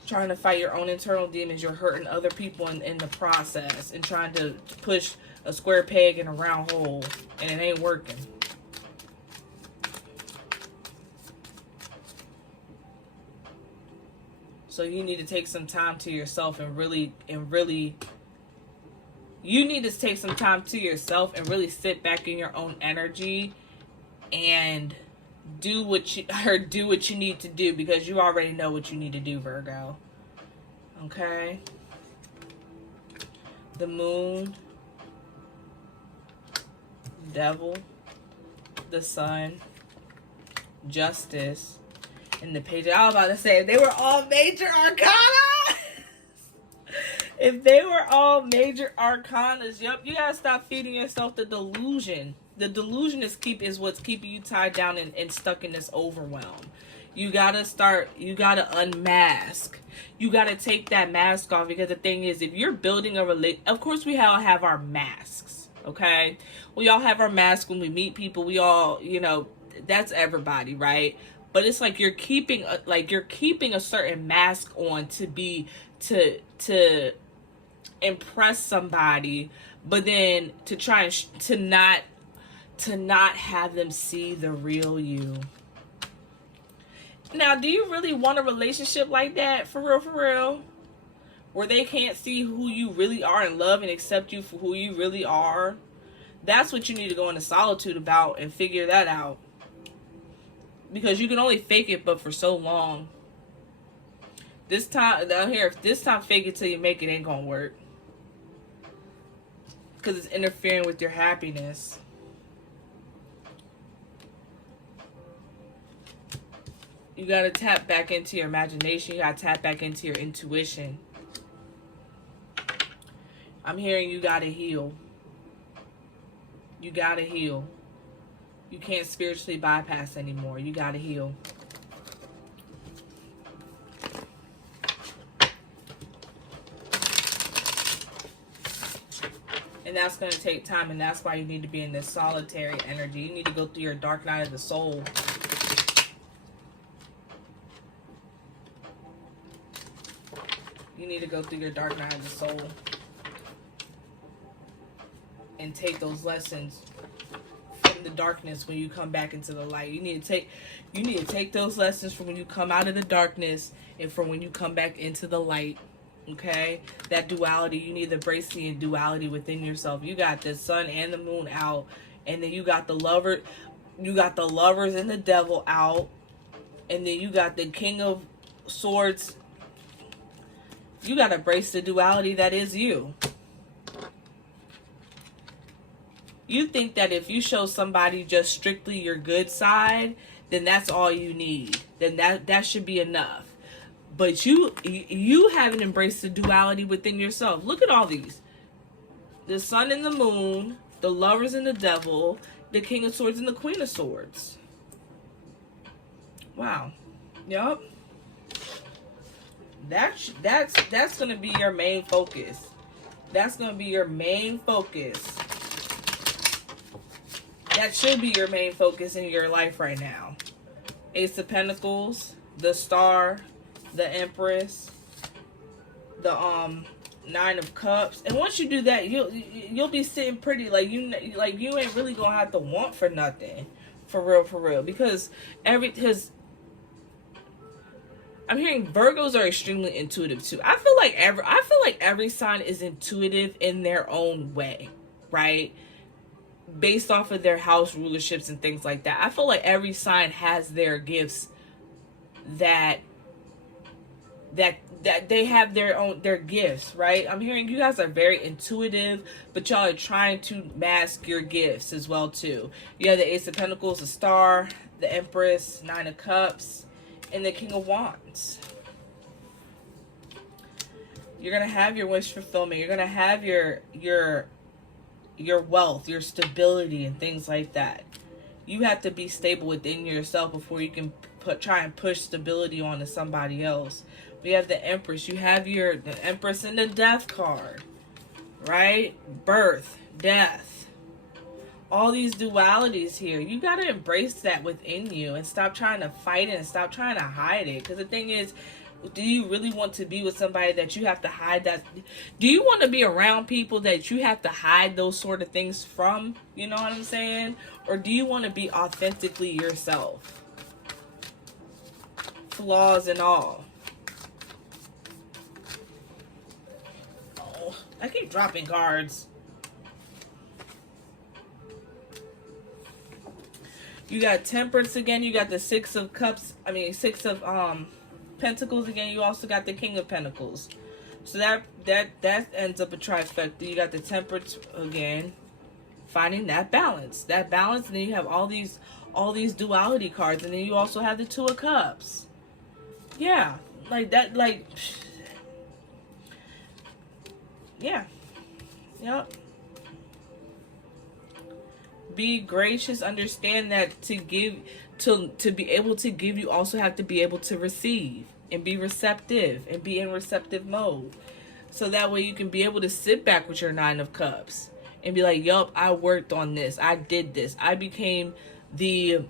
Trying to fight your own internal demons. You're hurting other people in the process and trying to push a square peg in a round hole, and it ain't working. So you need to take some time to yourself and really you need to take some time to yourself and really sit back in your own energy and do what you need to do, because you already know what you need to do, Virgo. Okay? The moon, devil, the sun, justice, and the page. I was about to say, if they were all major arcana. If they were all major arcanas, yep, you gotta stop feeding yourself the delusion. The delusion is what's keeping you tied down and stuck in this overwhelm. You gotta unmask. You gotta take that mask off, because the thing is, if you're building a relation, of course we all have our masks, okay? We all have our masks when we meet people. We all, that's everybody, right? But it's like you're keeping a certain mask on to impress somebody, but then to try to not have them see the real you. Now, do you really want a relationship like that, for real, where they can't see who you really are and love and accept you for who you really are? That's what you need to go into solitude about and figure that out, because you can only fake it but for so long. This time down here, if this time fake it till you make it, ain't gonna work, because it's interfering with your happiness. You gotta tap back into your imagination. You gotta tap back into your intuition. I'm hearing you gotta heal. You gotta heal. You can't spiritually bypass anymore. You gotta heal. And that's going to take time, and that's why you need to be in this solitary energy. You need to go through your dark night of the soul. You need to go through your dark night of the soul and take those lessons from the darkness when you come back into the light. You need to take those lessons from when you come out of the darkness and from when you come back into the light. Okay, that duality, you need to embrace the duality within yourself. You got the sun and the moon out, and then you got the lovers and the devil out, and then you got the king of swords. You got to embrace the duality that is you. You think that if you show somebody just strictly your good side, then that's all you need. Then that should be enough. But you haven't embraced the duality within yourself. Look at all these. The sun and the moon, the lovers and the devil, the king of swords and the queen of swords. Wow. Yup. That's going to be your main focus. That's going to be your main focus. That should be your main focus in your life right now. Ace of Pentacles, the Star, the Empress, the Nine of Cups, and once you do that, you'll be sitting pretty, like you ain't really gonna have to want for nothing, for real, because I'm hearing Virgos are extremely intuitive too. I feel like every sign is intuitive in their own way, right? based off of their house rulerships and things like that. I feel like every sign has their gifts that they have their gifts, right? I'm hearing you guys are very intuitive, but y'all are trying to mask your gifts as well too. You have the Ace of Pentacles, the Star, the Empress, Nine of Cups, and the King of Wands. You're gonna have your wish fulfillment. You're gonna have your wealth, your stability, and things like that. You have to be stable within yourself before you can try and push stability onto somebody else. We have the Empress. You have the Empress and the Death card, right? Birth, death. All these dualities here. You got to embrace that within you and stop trying to fight it and stop trying to hide it. Because the thing is, do you really want to be with somebody that you have to hide that? Do you want to be around people that you have to hide those sort of things from? You know what I'm saying? Or do you want to be authentically yourself? Flaws and all. Oh, I keep dropping cards. You got Temperance again. You got the Six of Pentacles again. You also got the King of Pentacles. So that ends up a trifecta. You got the Temperance again, finding that balance, and then you have all these duality cards, and then you also have the Two of Cups. Yeah, like that, like, yeah, yep. Be gracious. Understand that to be able to give, you also have to be able to receive and be receptive and be in receptive mode. So that way you can be able to sit back with your Nine of Cups and be like, yup, I worked on this. I did this. I became the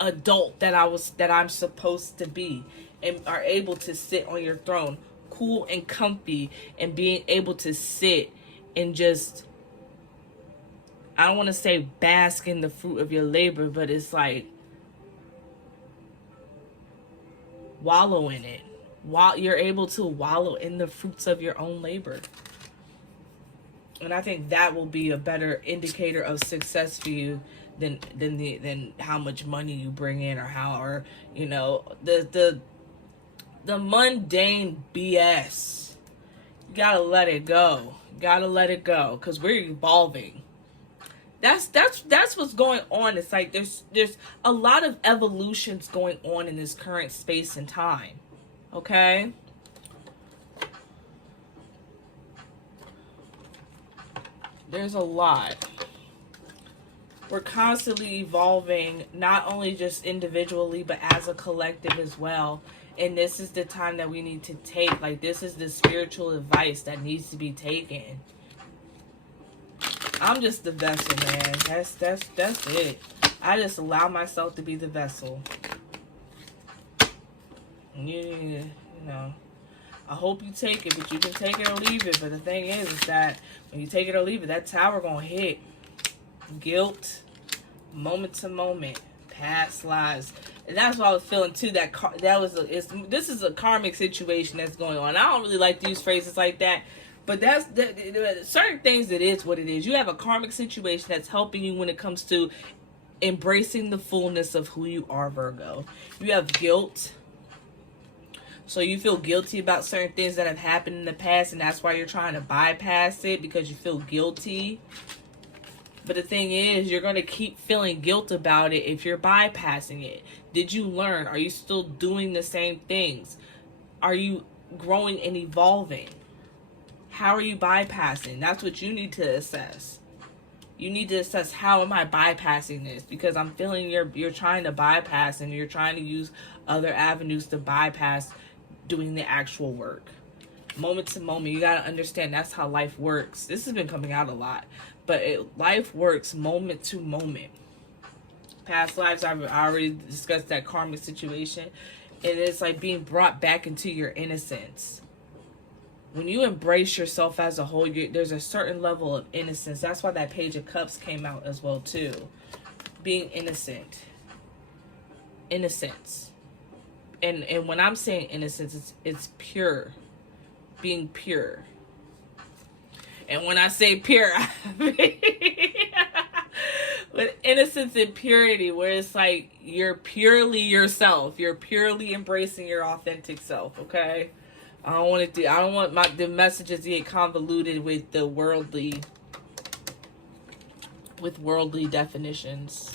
adult that I'm supposed to be, and are able to sit on your throne, cool and comfy, and being able to sit and just, I don't want to say bask in the fruit of your labor, but it's like wallow in it. While you're able to wallow in the fruits of your own labor. And I think that will be a better indicator of success for you than how much money you bring in, or you know, the mundane BS. You gotta let it go. Because we're evolving. That's what's going on. It's like there's a lot of evolutions going on in this current space and time. Okay? There's a lot. We're constantly evolving, not only just individually, but as a collective as well. And this is the time that we need to take. Like, this is the spiritual advice that needs to be taken. I'm just the vessel, man. That's it. I just allow myself to be the vessel. You know, I hope you take it, but you can take it or leave it. But the thing is that when you take it or leave it, that tower gonna hit. Guilt, moment to moment, past lives, and that's what I was feeling too. This is a karmic situation that's going on. I don't really like to use phrases like that. But certain things, it is what it is. You have a karmic situation that's helping you when it comes to embracing the fullness of who you are, Virgo. You have guilt. So you feel guilty about certain things that have happened in the past, and that's why you're trying to bypass it, because you feel guilty. But the thing is, you're going to keep feeling guilt about it if you're bypassing it. Did you learn? Are you still doing the same things? Are you growing and evolving? How are you bypassing? That's what you need to assess. You need to assess, how am I bypassing this? Because I'm feeling you're trying to bypass, and you're trying to use other avenues to bypass doing the actual work. Moment to moment, you got to understand that's how life works. This has been coming out a lot, but life works moment to moment. Past lives, I already discussed that karmic situation. And it's like being brought back into your innocence. When you embrace yourself as a whole, there's a certain level of innocence. That's why that Page of Cups came out as well too. Being innocent. Innocence. And when I'm saying innocence, it's pure. Being pure. And when I say pure, with innocence and purity, where it's like you're purely yourself. You're purely embracing your authentic self. Okay. I don't want the messages to get convoluted with the worldly definitions.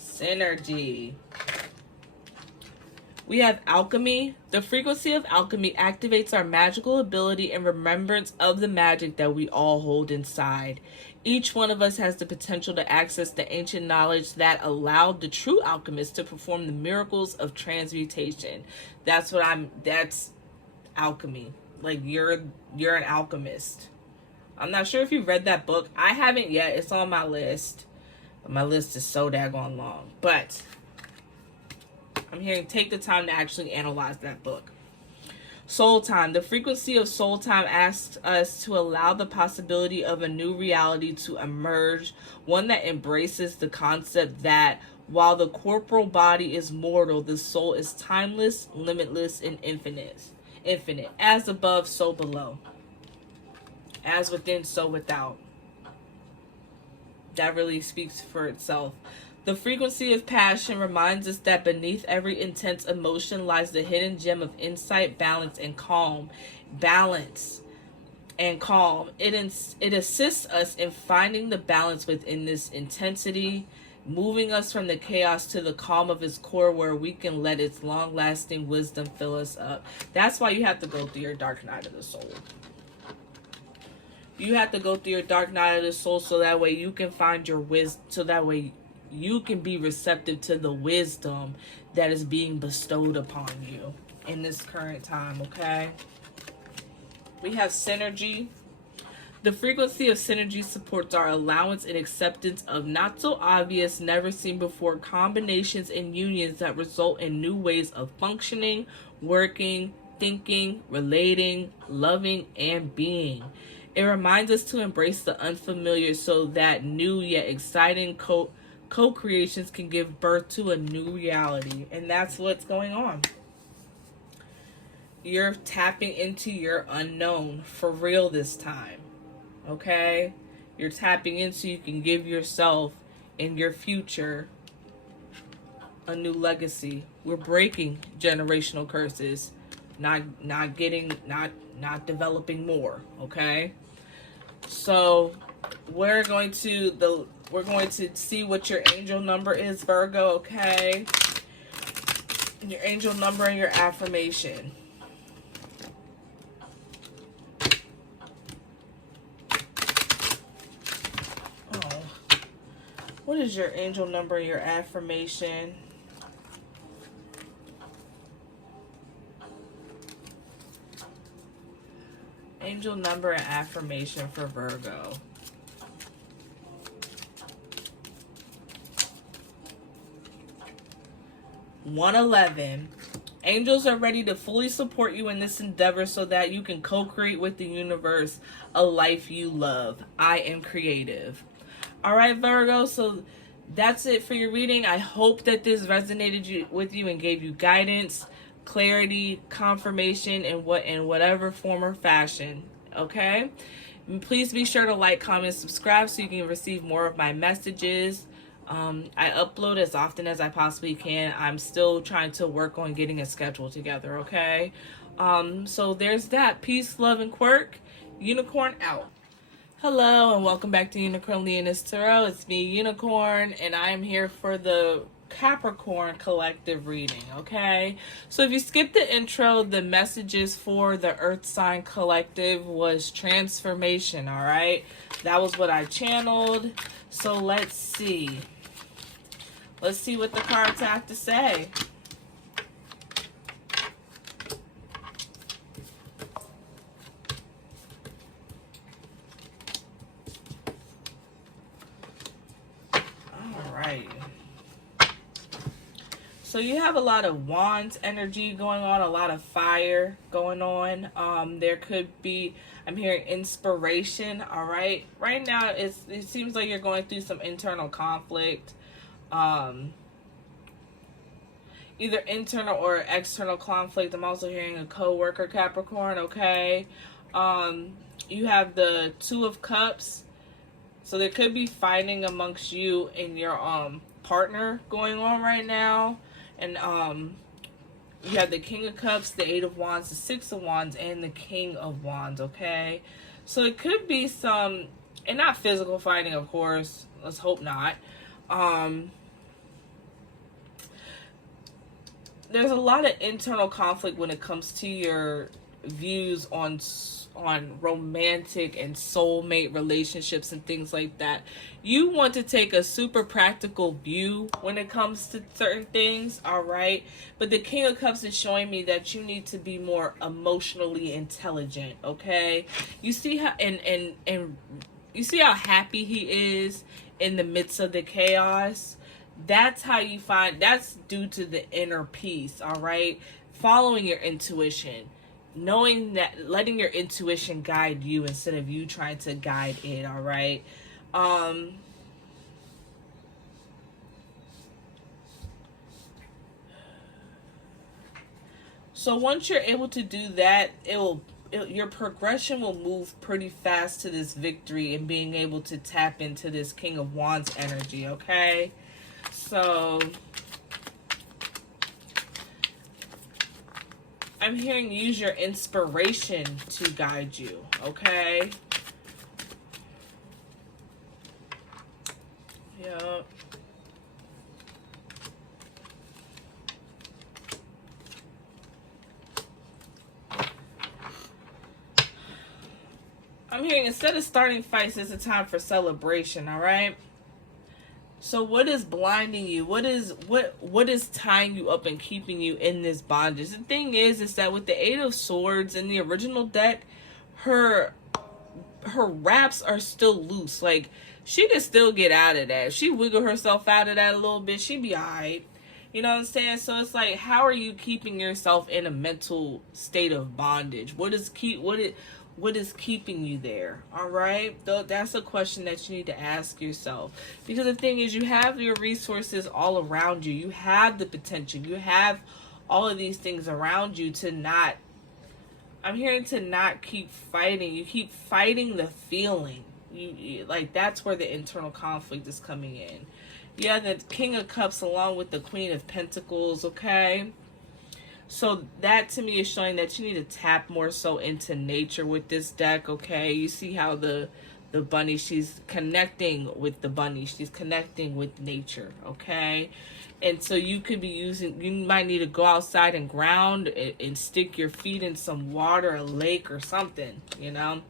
Synergy. We have alchemy. The frequency of alchemy activates our magical ability and remembrance of the magic that we all hold inside. Each one of us has the potential to access the ancient knowledge that allowed the true alchemist to perform the miracles of transmutation. That's alchemy. Like you're an alchemist. I'm not sure if you've read that book. I haven't yet. It's on my list. My list is so daggone long. But I'm here to take the time to actually analyze that book. Soul time. The frequency of soul time asks us to allow the possibility of a new reality to emerge, one that embraces the concept that while the corporal body is mortal, the soul is timeless, limitless, and infinite. As above, so below. As within, so without. That really speaks for itself. The frequency of passion reminds us that beneath every intense emotion lies the hidden gem of insight, balance, and calm. Balance and calm. It assists us in finding the balance within this intensity, moving us from the chaos to the calm of its core, where we can let its long-lasting wisdom fill us up. That's why you have to go through your dark night of the soul. You have to go through your dark night of the soul so that way you can find your wisdom, so that way you can be receptive to the wisdom that is being bestowed upon you in this current time, okay? We have synergy. The frequency of synergy supports our allowance and acceptance of not so obvious, never seen before combinations and unions that result in new ways of functioning, working, thinking, relating, loving, and being. It reminds us to embrace the unfamiliar so that new yet exciting co-creations can give birth to a new reality. And that's what's going on. You're tapping into your unknown for real this time. Okay? You're tapping into, you can give yourself and your future a new legacy. We're breaking generational curses, not developing more, okay? So we're going to see what your angel number is, Virgo, okay? Your angel number and your affirmation. Oh. What is your angel number and your affirmation? Angel number and affirmation for Virgo. $111. Angels are ready to fully support you in this endeavor so that you can co-create with the universe a life you love. I am creative. All right, Virgo, so that's it for your reading. I hope that this resonated with you and gave you guidance, clarity, confirmation in whatever form or fashion. Okay? And please be sure to like, comment, subscribe so you can receive more of my messages. I upload as often as I possibly can. I'm still trying to work on getting a schedule together, okay? So there's that. Peace, love, and Quirk. Unicorn out. Hello, and welcome back to Unicorn Leoness Tarot. It's me, Unicorn, and I am here for the Capricorn collective reading, okay? So if you skipped the intro, the messages for the Earth sign collective was transformation, all right? That was what I channeled. So let's see. Let's see what the cards have to say. So you have a lot of wands energy going on, a lot of fire going on. There could be, I'm hearing inspiration. All right. Right now, it seems like you're going through some internal conflict. Either internal or external conflict. I'm also hearing a co-worker, Capricorn. Okay. You have the Two of Cups. So there could be fighting amongst you and your partner going on right now. And you have the King of Cups, the Eight of Wands, the Six of Wands, and the King of Wands, okay? So it could be some, and not physical fighting, of course. Let's hope not. There's a lot of internal conflict when it comes to your views on romantic and soulmate relationships and things like that. You want to take a super practical view when it comes to certain things, all right? But the King of Cups is showing me that you need to be more emotionally intelligent, okay? You see how and you see how happy he is in the midst of the chaos? That's how you find, that's due to the inner peace, all right? Following your intuition. Knowing that, letting your intuition guide you instead of you trying to guide it, all right? So once you're able to do that, your progression will move pretty fast to this victory and being able to tap into this King of Wands energy, okay? So I'm hearing use your inspiration to guide you, okay? Yeah. I'm hearing instead of starting fights, it's a time for celebration, all right? So what is blinding you? What is tying you up and keeping you in this bondage? The thing is that with the Eight of Swords in the original deck, her wraps are still loose. Like, she can still get out of that. If she wiggle herself out of that a little bit, she'd be alright. You know what I'm saying? So it's like, how are you keeping yourself in a mental state of bondage? What is keeping you there? All right, that's a question that you need to ask yourself, because the thing is, you have your resources all around you. You have the potential. You have all of these things around you to not, I'm hearing, to not keep fighting. You keep fighting the feeling. You like, that's where the internal conflict is coming in. Yeah, the King of Cups along with the Queen of Pentacles, okay? So that to me is showing that you need to tap more so into nature with this deck, okay? You see how the bunny, she's connecting with the bunny. She's connecting with nature, okay? And so you could be using, you might need to go outside and ground and stick your feet in some water, a lake or something, you know?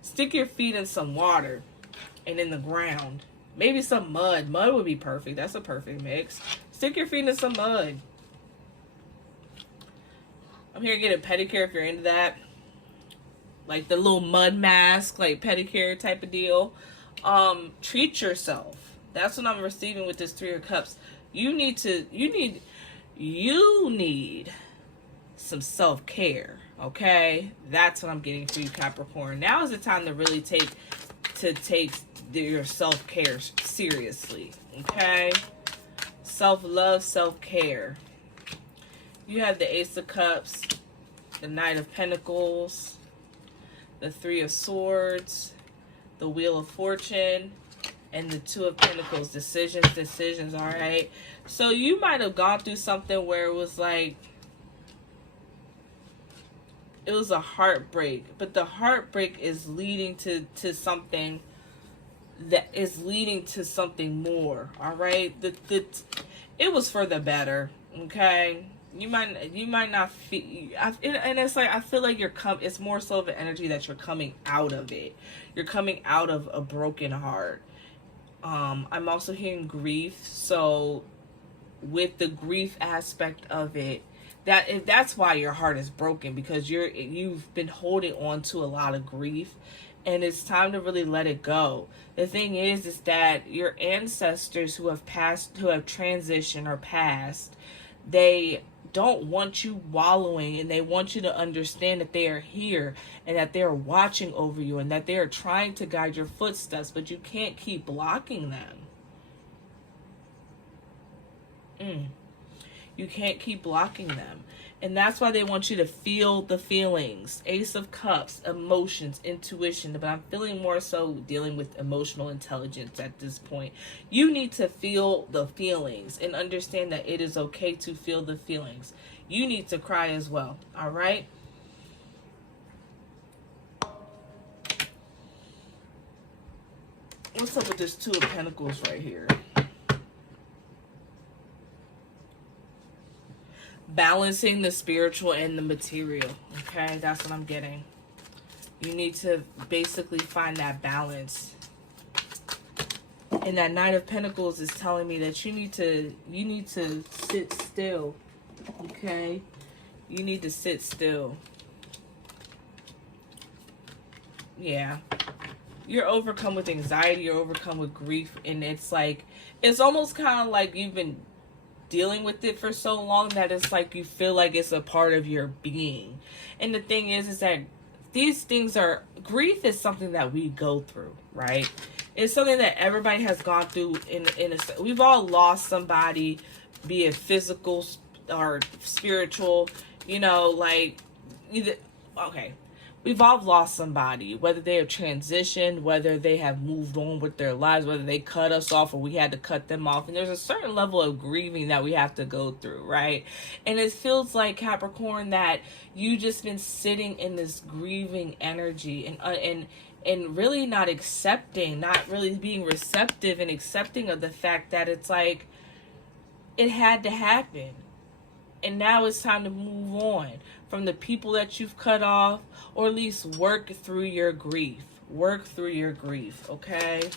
Stick your feet in some water and in the ground. Maybe some mud. Mud would be perfect. That's a perfect mix. Stick your feet in some mud. I'm here to get a pedicure if you're into that. Like the little mud mask, like pedicure type of deal. Treat yourself. That's what I'm receiving with this Three of Cups. You need some self-care, okay? That's what I'm getting for you, Capricorn. Now is the time to really take your self-care seriously, okay? Self-love, self-care. You have the Ace of Cups, the Knight of Pentacles, the Three of Swords, the Wheel of Fortune, and the Two of Pentacles. Decisions, all right? So you might have gone through something where it was like, it was a heartbreak, but the heartbreak is leading to something that is leading to something more, all right? It was for the better, okay? You might not feel, and it's like, I feel like it's more so of an energy that you're coming out of it. You're coming out of a broken heart. I'm also hearing grief. So with the grief aspect of it, that's why your heart is broken, because you've been holding on to a lot of grief, and it's time to really let it go. The thing is that your ancestors who have transitioned or passed, They don't want you wallowing, and they want you to understand that they are here and that they are watching over you and that they are trying to guide your footsteps, but you can't keep blocking them. You can't keep blocking them. And that's why they want you to feel the feelings. Ace of Cups, emotions, intuition. But I'm feeling more so dealing with emotional intelligence at this point. You need to feel the feelings and understand that it is okay to feel the feelings. You need to cry as well. All right? What's up with this Two of Pentacles right here? Balancing the spiritual and the material. Okay, that's what I'm getting. You need to basically find that balance. And that Knight of Pentacles is telling me that you need to sit still. Okay? You need to sit still. Yeah. You're overcome with anxiety, you're overcome with grief, and it's like, it's almost kind of like you've been dealing with it for so long that it's like you feel like it's a part of your being. And the thing is that these things are, grief is something that we go through, right? It's something that everybody has gone through we've all lost somebody, be it physical or spiritual, you know, like either, okay. We've all lost somebody, whether they have transitioned, whether they have moved on with their lives, whether they cut us off or we had to cut them off. And there's a certain level of grieving that we have to go through, right? And it feels like, Capricorn, that you just been sitting in this grieving energy and really not accepting, not really being receptive and accepting of the fact that it's like, it had to happen. And now it's time to move on from the people that you've cut off, or at least work through your grief. Work through your grief, okay?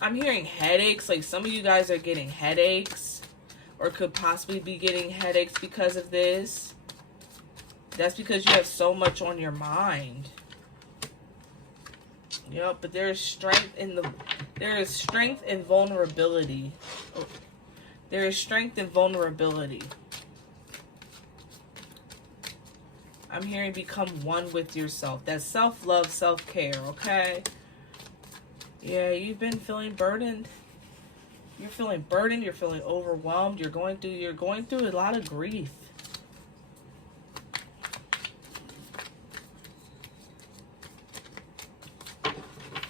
I'm hearing headaches. Like some of you guys are getting headaches or could possibly be getting headaches because of this. That's because you have so much on your mind. Yep, but there is strength in vulnerability. Oh. There is strength and vulnerability. I'm hearing become one with yourself. That's self-love, self-care, okay? Yeah, you've been feeling burdened. You're feeling burdened. You're feeling overwhelmed. You're going through a lot of grief.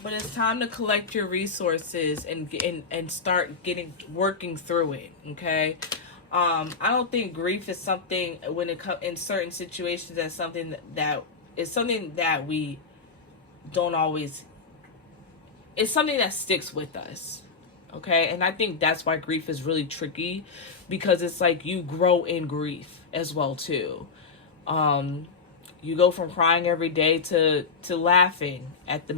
But it's time to collect your resources and start working through it, okay? I don't think grief is something, when it comes in certain situations, that's something that is something that we don't always, it's something that sticks with us, okay? And I think that's why grief is really tricky, because it's like you grow in grief as well too. You go from crying every day to laughing at the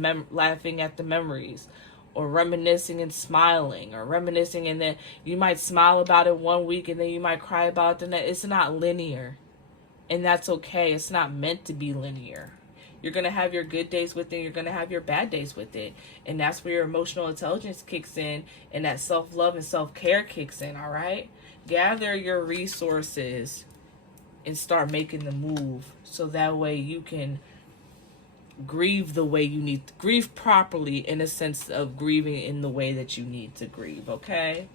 memories, or reminiscing and smiling, or reminiscing, and then you might smile about it one week and then you might cry about it the next. It's not linear, and that's okay. It's not meant to be linear. You're going to have your good days with it, you're going to have your bad days with it, and that's where your emotional intelligence kicks in, and that self-love and self-care kicks in, all right? Gather your resources and start making the move, so that way you can grieve the way you need to grieve properly, in a sense of grieving in the way that you need to grieve, okay?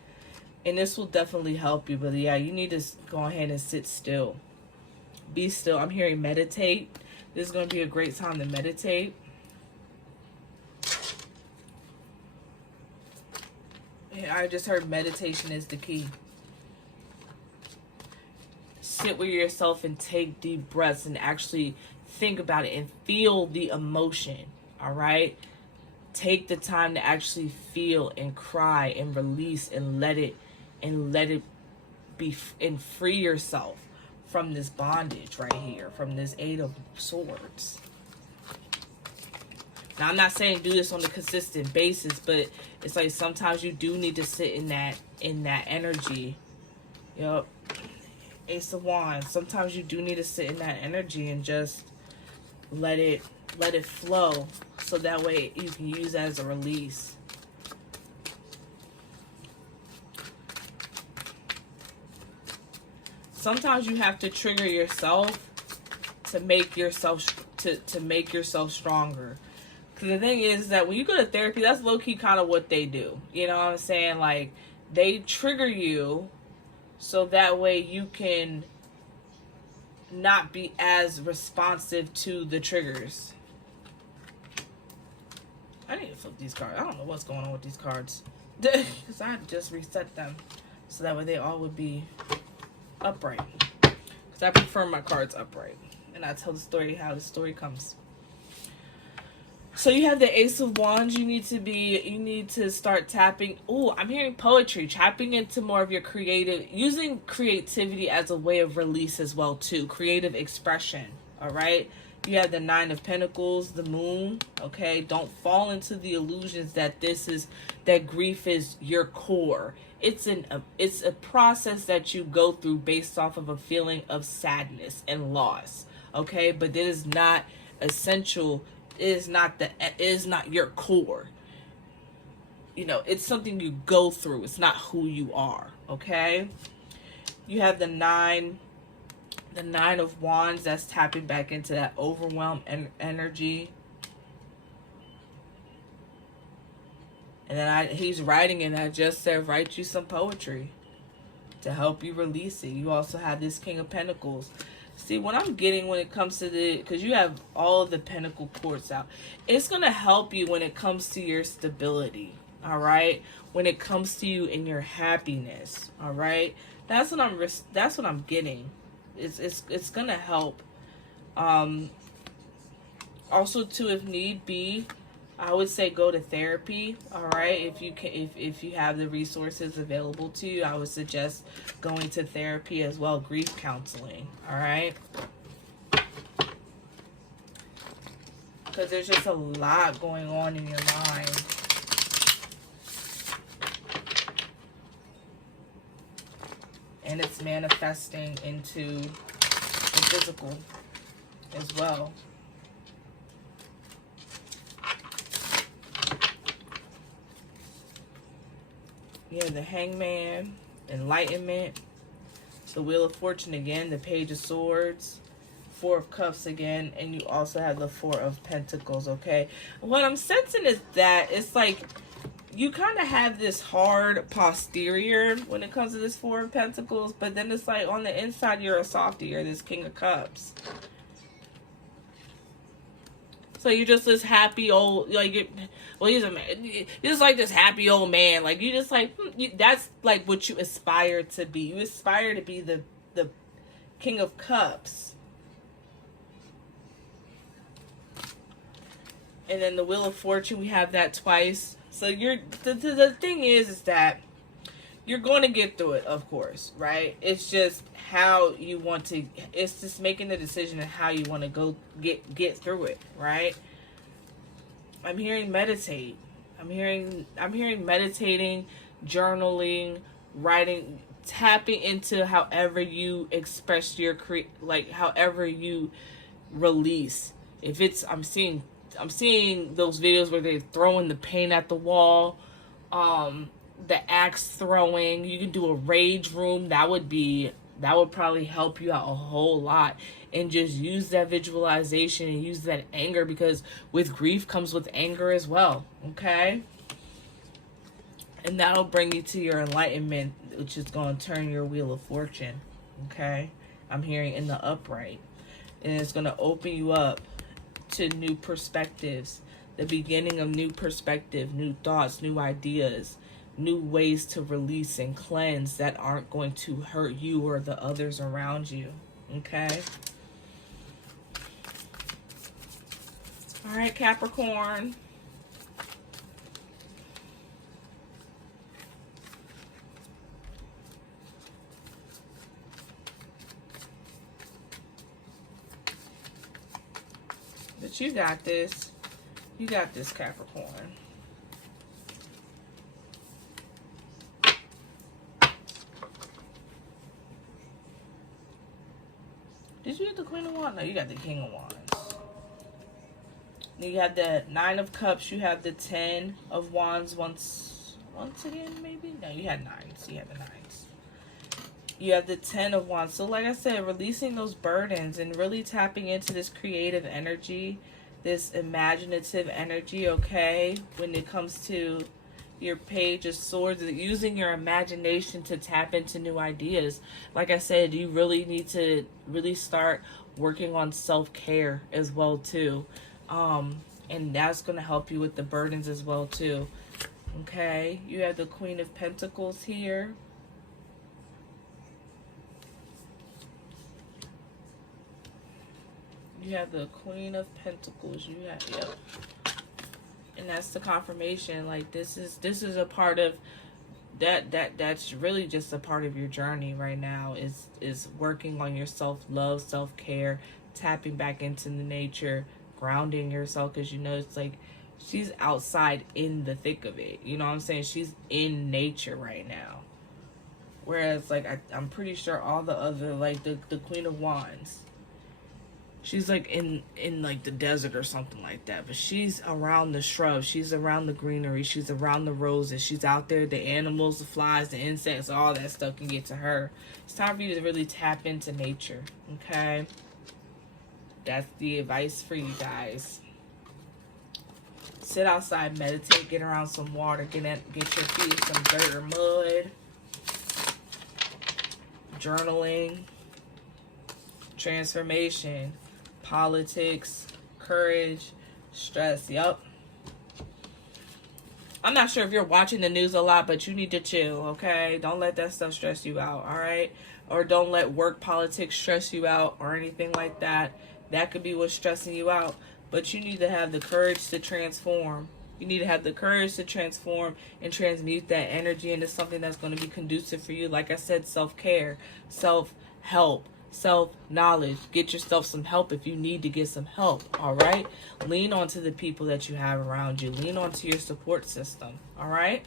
And this will definitely help you. But yeah, you need to go ahead and sit still. Be still. I'm hearing meditate. This is going to be a great time to meditate. Yeah, I just heard meditation is the key. Sit with yourself and take deep breaths and actually think about it and feel the emotion, all right? Take the time to actually feel and cry and release and let it be, and free yourself from this bondage right here, from this Eight of Swords. Now, I'm not saying do this on a consistent basis, but it's like sometimes you do need to sit in that energy. Yep. Ace of Wands. Sometimes you do need to sit in that energy and just let it flow, so that way you can use it as a release. sometimes you have to trigger yourself to make yourself to make yourself stronger. Because the thing is that when you go to therapy, that's low-key kind of what they do. You know what I'm saying? Like, they trigger you so that way you can not be as responsive to the triggers. I need to flip these cards. I don't know what's going on with these cards. Because I just reset them so that way they all would be upright. Because I prefer my cards upright. And I tell the story how the story comes. So you have the Ace of Wands. You need to start tapping. Oh, I'm hearing poetry. Tapping into more of your using creativity as a way of release as well too. Creative expression. All right. You have the Nine of Pentacles, the Moon. Okay. Don't fall into the illusions that that grief is your core. It's a process that you go through based off of a feeling of sadness and loss. Okay. But it is not essential. It is not your core. You know, it's something you go through. It's not who you are. Okay. You have the nine of Wands. That's tapping back into that overwhelmed energy. And then he's writing, and I just said, write you some poetry to help you release it. You also have this King of Pentacles. See, what I'm getting when it comes to because you have all of the pentacle quartz out, it's going to help you when it comes to your stability, all right? When it comes to you and your happiness, all right? That's what I'm getting. It's going to help. Also, too, if need be, I would say go to therapy, all right? If you have the resources available to you, I would suggest going to therapy as well, grief counseling, all right? Because there's just a lot going on in your mind. And it's manifesting into the physical as well. You have the Hangman, Enlightenment, the Wheel of Fortune again, the Page of Swords, Four of Cups again, and you also have the Four of Pentacles, okay? What I'm sensing is that it's like you kind of have this hard posterior when it comes to this Four of Pentacles, but then it's like on the inside you're a softie, you're this King of Cups. So you're just this happy old, like, he's a man. You're just like this happy old man. Like, you just like, that's like what you aspire to be. You aspire to be the King of Cups. And then the Wheel of Fortune, we have that twice. So the thing is that you're going to get through it, of course, right? It's just how you want to, it's just making the decision of how you want to go get through it, right? I'm hearing meditate. I'm hearing meditating, journaling, writing, tapping into however you express your however you release. If it's, I'm seeing those videos where they're throwing the paint at the wall, the axe throwing. You can do a rage room. That would probably help you out a whole lot. And just use that visualization and use that anger, because with grief comes with anger as well. Okay? And that'll bring you to your enlightenment, which is going to turn your Wheel of Fortune. Okay? I'm hearing in the upright. And it's going to open you up to new perspectives. The beginning of new perspective, new thoughts, new ideas, new ways to release and cleanse that aren't going to hurt you or the others around you. Okay? All right, Capricorn. But you got this. You got this, Capricorn. Did you get the Queen of Wands? No, you got the King of Wands. Then you have the Nine of Cups. You have the Ten of Wands once again, maybe? No, you had nines. You had the nines. You have the 10 of Wands. So like I said, releasing those burdens and really tapping into this creative energy, this imaginative energy, okay? When it comes to your Page of Swords, using your imagination to tap into new ideas. Like I said, you really need to really start working on self-care as well too. And that's going to help you with the burdens as well too. Okay, you have the Queen of Pentacles here. You have the Queen of Pentacles. You have, yep. And that's the confirmation. Like this is a part of that's really just a part of your journey right now, is working on your self-love, self-care, tapping back into the nature, grounding yourself, because you know it's like she's outside in the thick of it. You know what I'm saying? She's in nature right now. Whereas like I'm pretty sure all the other, like the Queen of Wands, she's like in like the desert or something like that. But she's around the shrubs. She's around the greenery. She's around the roses. She's out there. The animals, the flies, the insects, all that stuff can get to her. It's time for you to really tap into nature. Okay? That's the advice for you guys. Sit outside, meditate, get around some water, get your feet in some dirt or mud. Journaling. Transformation. Politics, courage, stress. Yup. I'm not sure if you're watching the news a lot, but you need to chill, okay? Don't let that stuff stress you out, all right? Or don't let work politics stress you out or anything like that. That could be what's stressing you out. But you need to have the courage to transform. You need to have the courage to transform and transmute that energy into something that's going to be conducive for you. Like I said, self-care, self-help, self-knowledge. Get yourself some help if you need to get some help, all right? Lean on to the people that you have around you. Lean on to your support system, all right?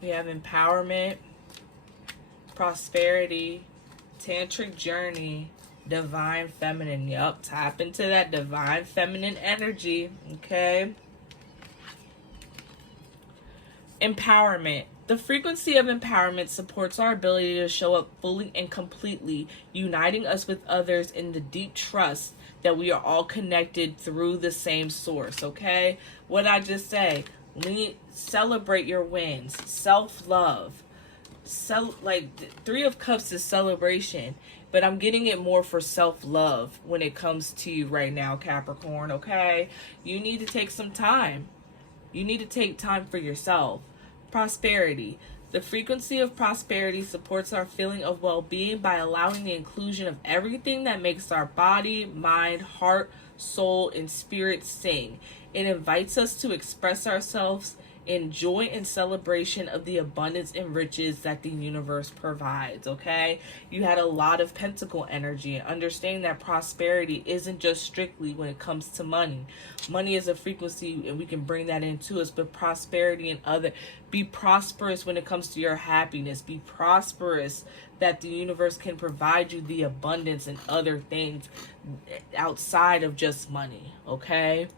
We have empowerment, prosperity, tantric journey, divine feminine. Yup, tap into that divine feminine energy, okay? Empowerment. The frequency of empowerment supports our ability to show up fully and completely, uniting us with others in the deep trust that we are all connected through the same source, okay? What I just say, celebrate your wins, self-love. Like Three of Cups is celebration, but I'm getting it more for self-love when it comes to you right now, Capricorn, okay? You need to take some time. You need to take time for yourself. Prosperity. The frequency of prosperity supports our feeling of well-being by allowing the inclusion of everything that makes our body, mind, heart, soul, and spirit sing. It invites us to express ourselves in joy and celebration of the abundance and riches that the universe provides, okay? You had a lot of pentacle energy, and understanding that prosperity isn't just strictly when it comes to money. Money is a frequency, and we can bring that into us, but prosperity and be prosperous when it comes to your happiness. Be prosperous that the universe can provide you the abundance and other things outside of just money, okay?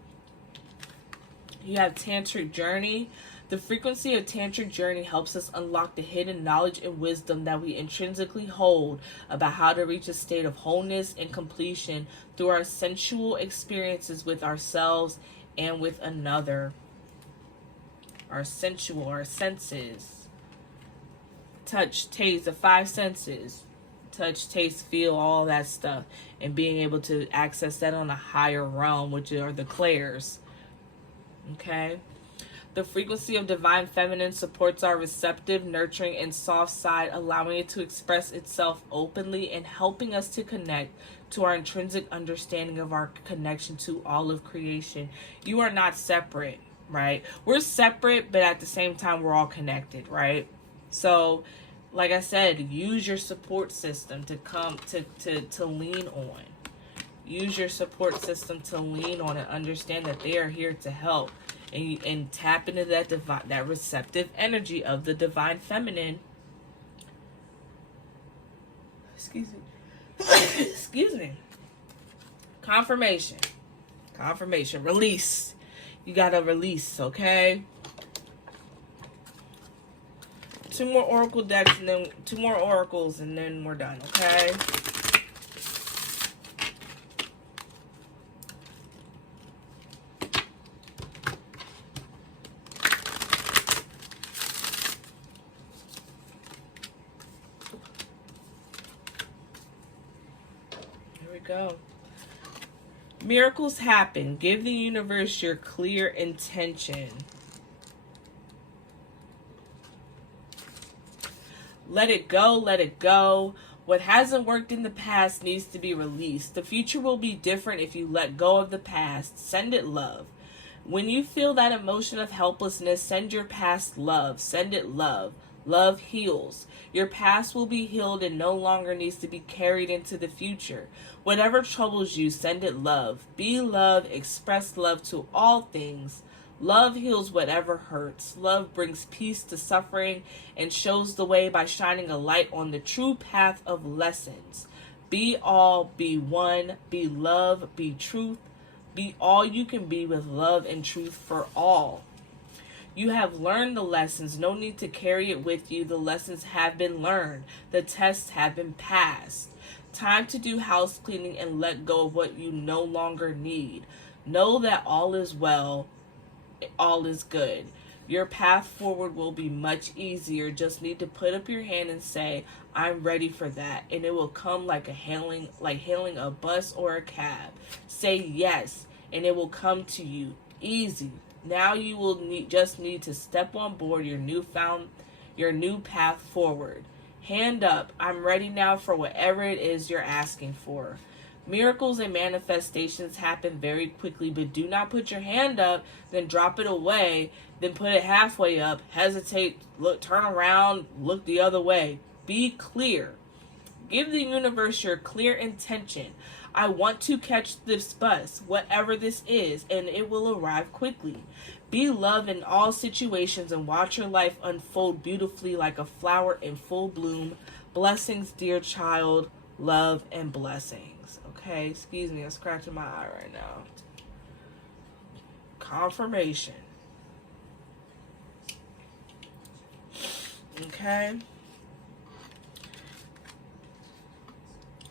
You have tantric journey. The frequency of tantric journey helps us unlock the hidden knowledge and wisdom that we intrinsically hold about how to reach a state of wholeness and completion through our sensual experiences with ourselves and with another. Our senses. Touch, taste, the five senses. Touch, taste, feel, all that stuff. And being able to access that on a higher realm, which are the clairs. Okay? The frequency of divine feminine supports our receptive, nurturing, and soft side, allowing it to express itself openly and helping us to connect to our intrinsic understanding of our connection to all of creation. You are not separate, right? We're separate, but at the same time, we're all connected, right? So, like I said, use your support system to lean on. Use your support system to lean on and understand that they are here to help. And tap into that receptive energy of the divine feminine. Excuse me. Excuse me. Confirmation. Confirmation. Release. You gotta release, okay? 2 more oracle decks and then 2 more oracles and then we're done, okay? Here we go. Miracles happen. Give the universe your clear intention. Let it go, let it go. What hasn't worked in the past needs to be released. The future will be different if you let go of the past. Send it love. When you feel that emotion of helplessness, send your past love. Send it love. Love heals. Your past will be healed and no longer needs to be carried into the future. Whatever troubles you, send it love. Be love. Express love to all things. Love heals whatever hurts. Love brings peace to suffering and shows the way by shining a light on the true path of lessons. Be all, be one, be love, be truth. Be all you can be with love and truth for all. You have learned the lessons. No need to carry it with you. The lessons have been learned. The tests have been passed. Time to do house cleaning and let go of what you no longer need. Know that all is well. All is good. Your path forward will be much easier. Just need to put up your hand and say, I'm ready for that. And it will come like hailing a bus or a cab. Say yes, and it will come to you. Easy. Now you will just need to step on board your new path forward. Hand up. I'm ready now for whatever it is you're asking for. Miracles and manifestations happen very quickly, but do not put your hand up, then drop it away, then put it halfway up, hesitate, look, turn around, look the other way. Be clear. Give the universe your clear intention. I want to catch this bus, whatever this is, and it will arrive quickly. Be love in all situations and watch your life unfold beautifully like a flower in full bloom. Blessings, dear child, love and blessings. Okay, excuse me, I'm scratching my eye right now. Confirmation. Okay.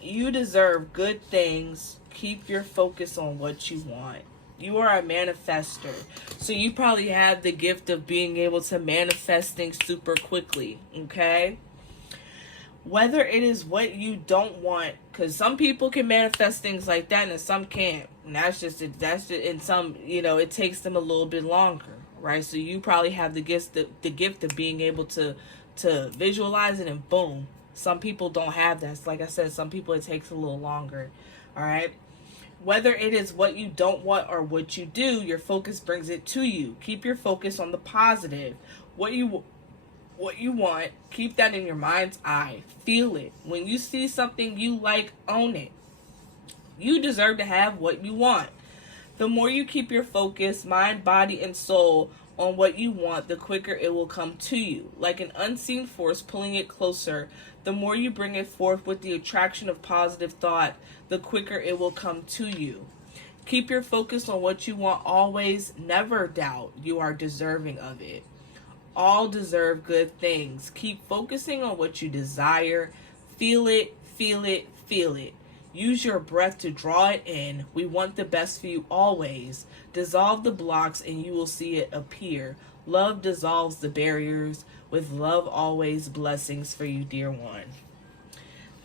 You deserve good things. Keep your focus on what you want. You are a manifester. So you probably have the gift of being able to manifest things super quickly. Okay? Whether it is what you don't want, because some people can manifest things like that and some can't. And that's just in some, it takes them a little bit longer, right? So you probably have the gift of being able to visualize it and boom. Some people don't have that. Like I said, some people it takes a little longer. All right. Whether it is what you don't want or what you do, your focus brings it to you. Keep your focus on the positive. What you want, keep that in your mind's eye. Feel it. When you see something you like, own it. You deserve to have what you want. The more you keep your focus, mind, body, and soul on what you want, the quicker it will come to you. Like an unseen force pulling it closer, the more you bring it forth with the attraction of positive thought, the quicker it will come to you. Keep your focus on what you want always. Never doubt you are deserving of it. All deserve good things. Keep focusing on what you desire. Feel it, feel it, feel it. Use your breath to draw it in. We want the best for you always. Dissolve the blocks and you will see it appear. Love dissolves the barriers. With love always, blessings for you, dear one.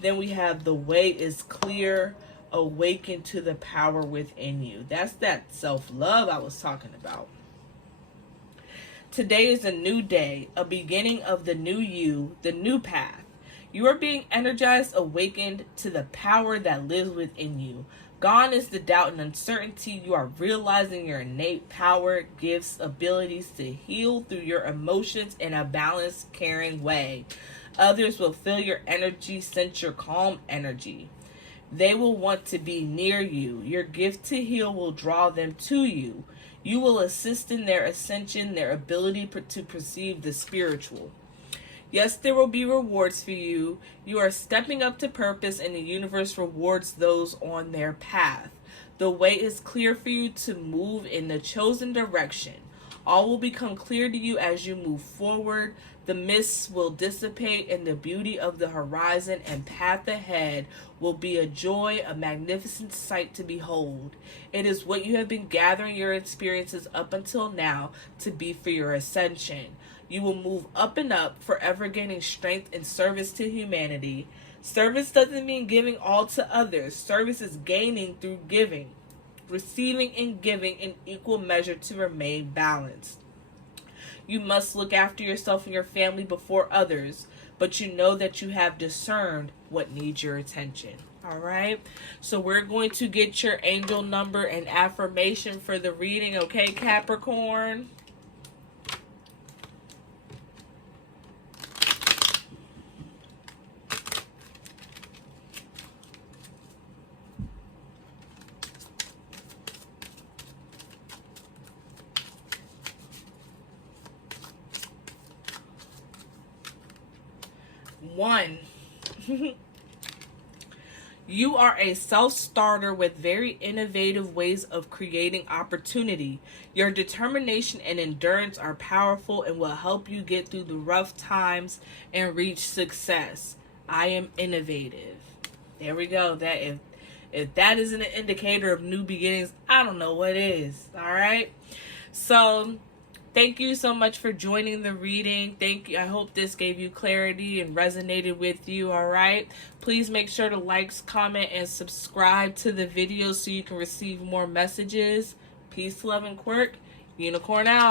Then we have the way is clear. Awaken to the power within you. That's that self-love I was talking about. Today is a new day, a beginning of the new you, the new path. You are being energized, awakened to the power that lives within you. Gone is the doubt and uncertainty. You are realizing your innate power, gifts, abilities to heal through your emotions in a balanced, caring way. Others will feel your energy, sense your calm energy. They will want to be near you. Your gift to heal will draw them to you. You will assist in their ascension, their ability to perceive the spiritual. Yes, there will be rewards for you. You are stepping up to purpose, and the universe rewards those on their path. The way is clear for you to move in the chosen direction. All will become clear to you as you move forward. The mists will dissipate, and the beauty of the horizon and path ahead will be a joy, a magnificent sight to behold. It is what you have been gathering your experiences up until now to be for your ascension. You will move up and up, forever gaining strength and service to humanity. Service doesn't mean giving all to others. Service is gaining through giving, receiving and giving in equal measure to remain balanced. You must look after yourself and your family before others, but you know that you have discerned what needs your attention. All right, so we're going to get your angel number and affirmation for the reading, okay, Capricorn? One. You are a self-starter with very innovative ways of creating opportunity. Your determination and endurance are powerful and will help you get through the rough times and reach success. I am innovative. There we go. That if that isn't an indicator of new beginnings, I don't know what is. All right. So thank you so much for joining the reading. Thank you. I hope this gave you clarity and resonated with you. All right. Please make sure to like, comment, and subscribe to the video so you can receive more messages. Peace, love, and quirk. Unicorn out.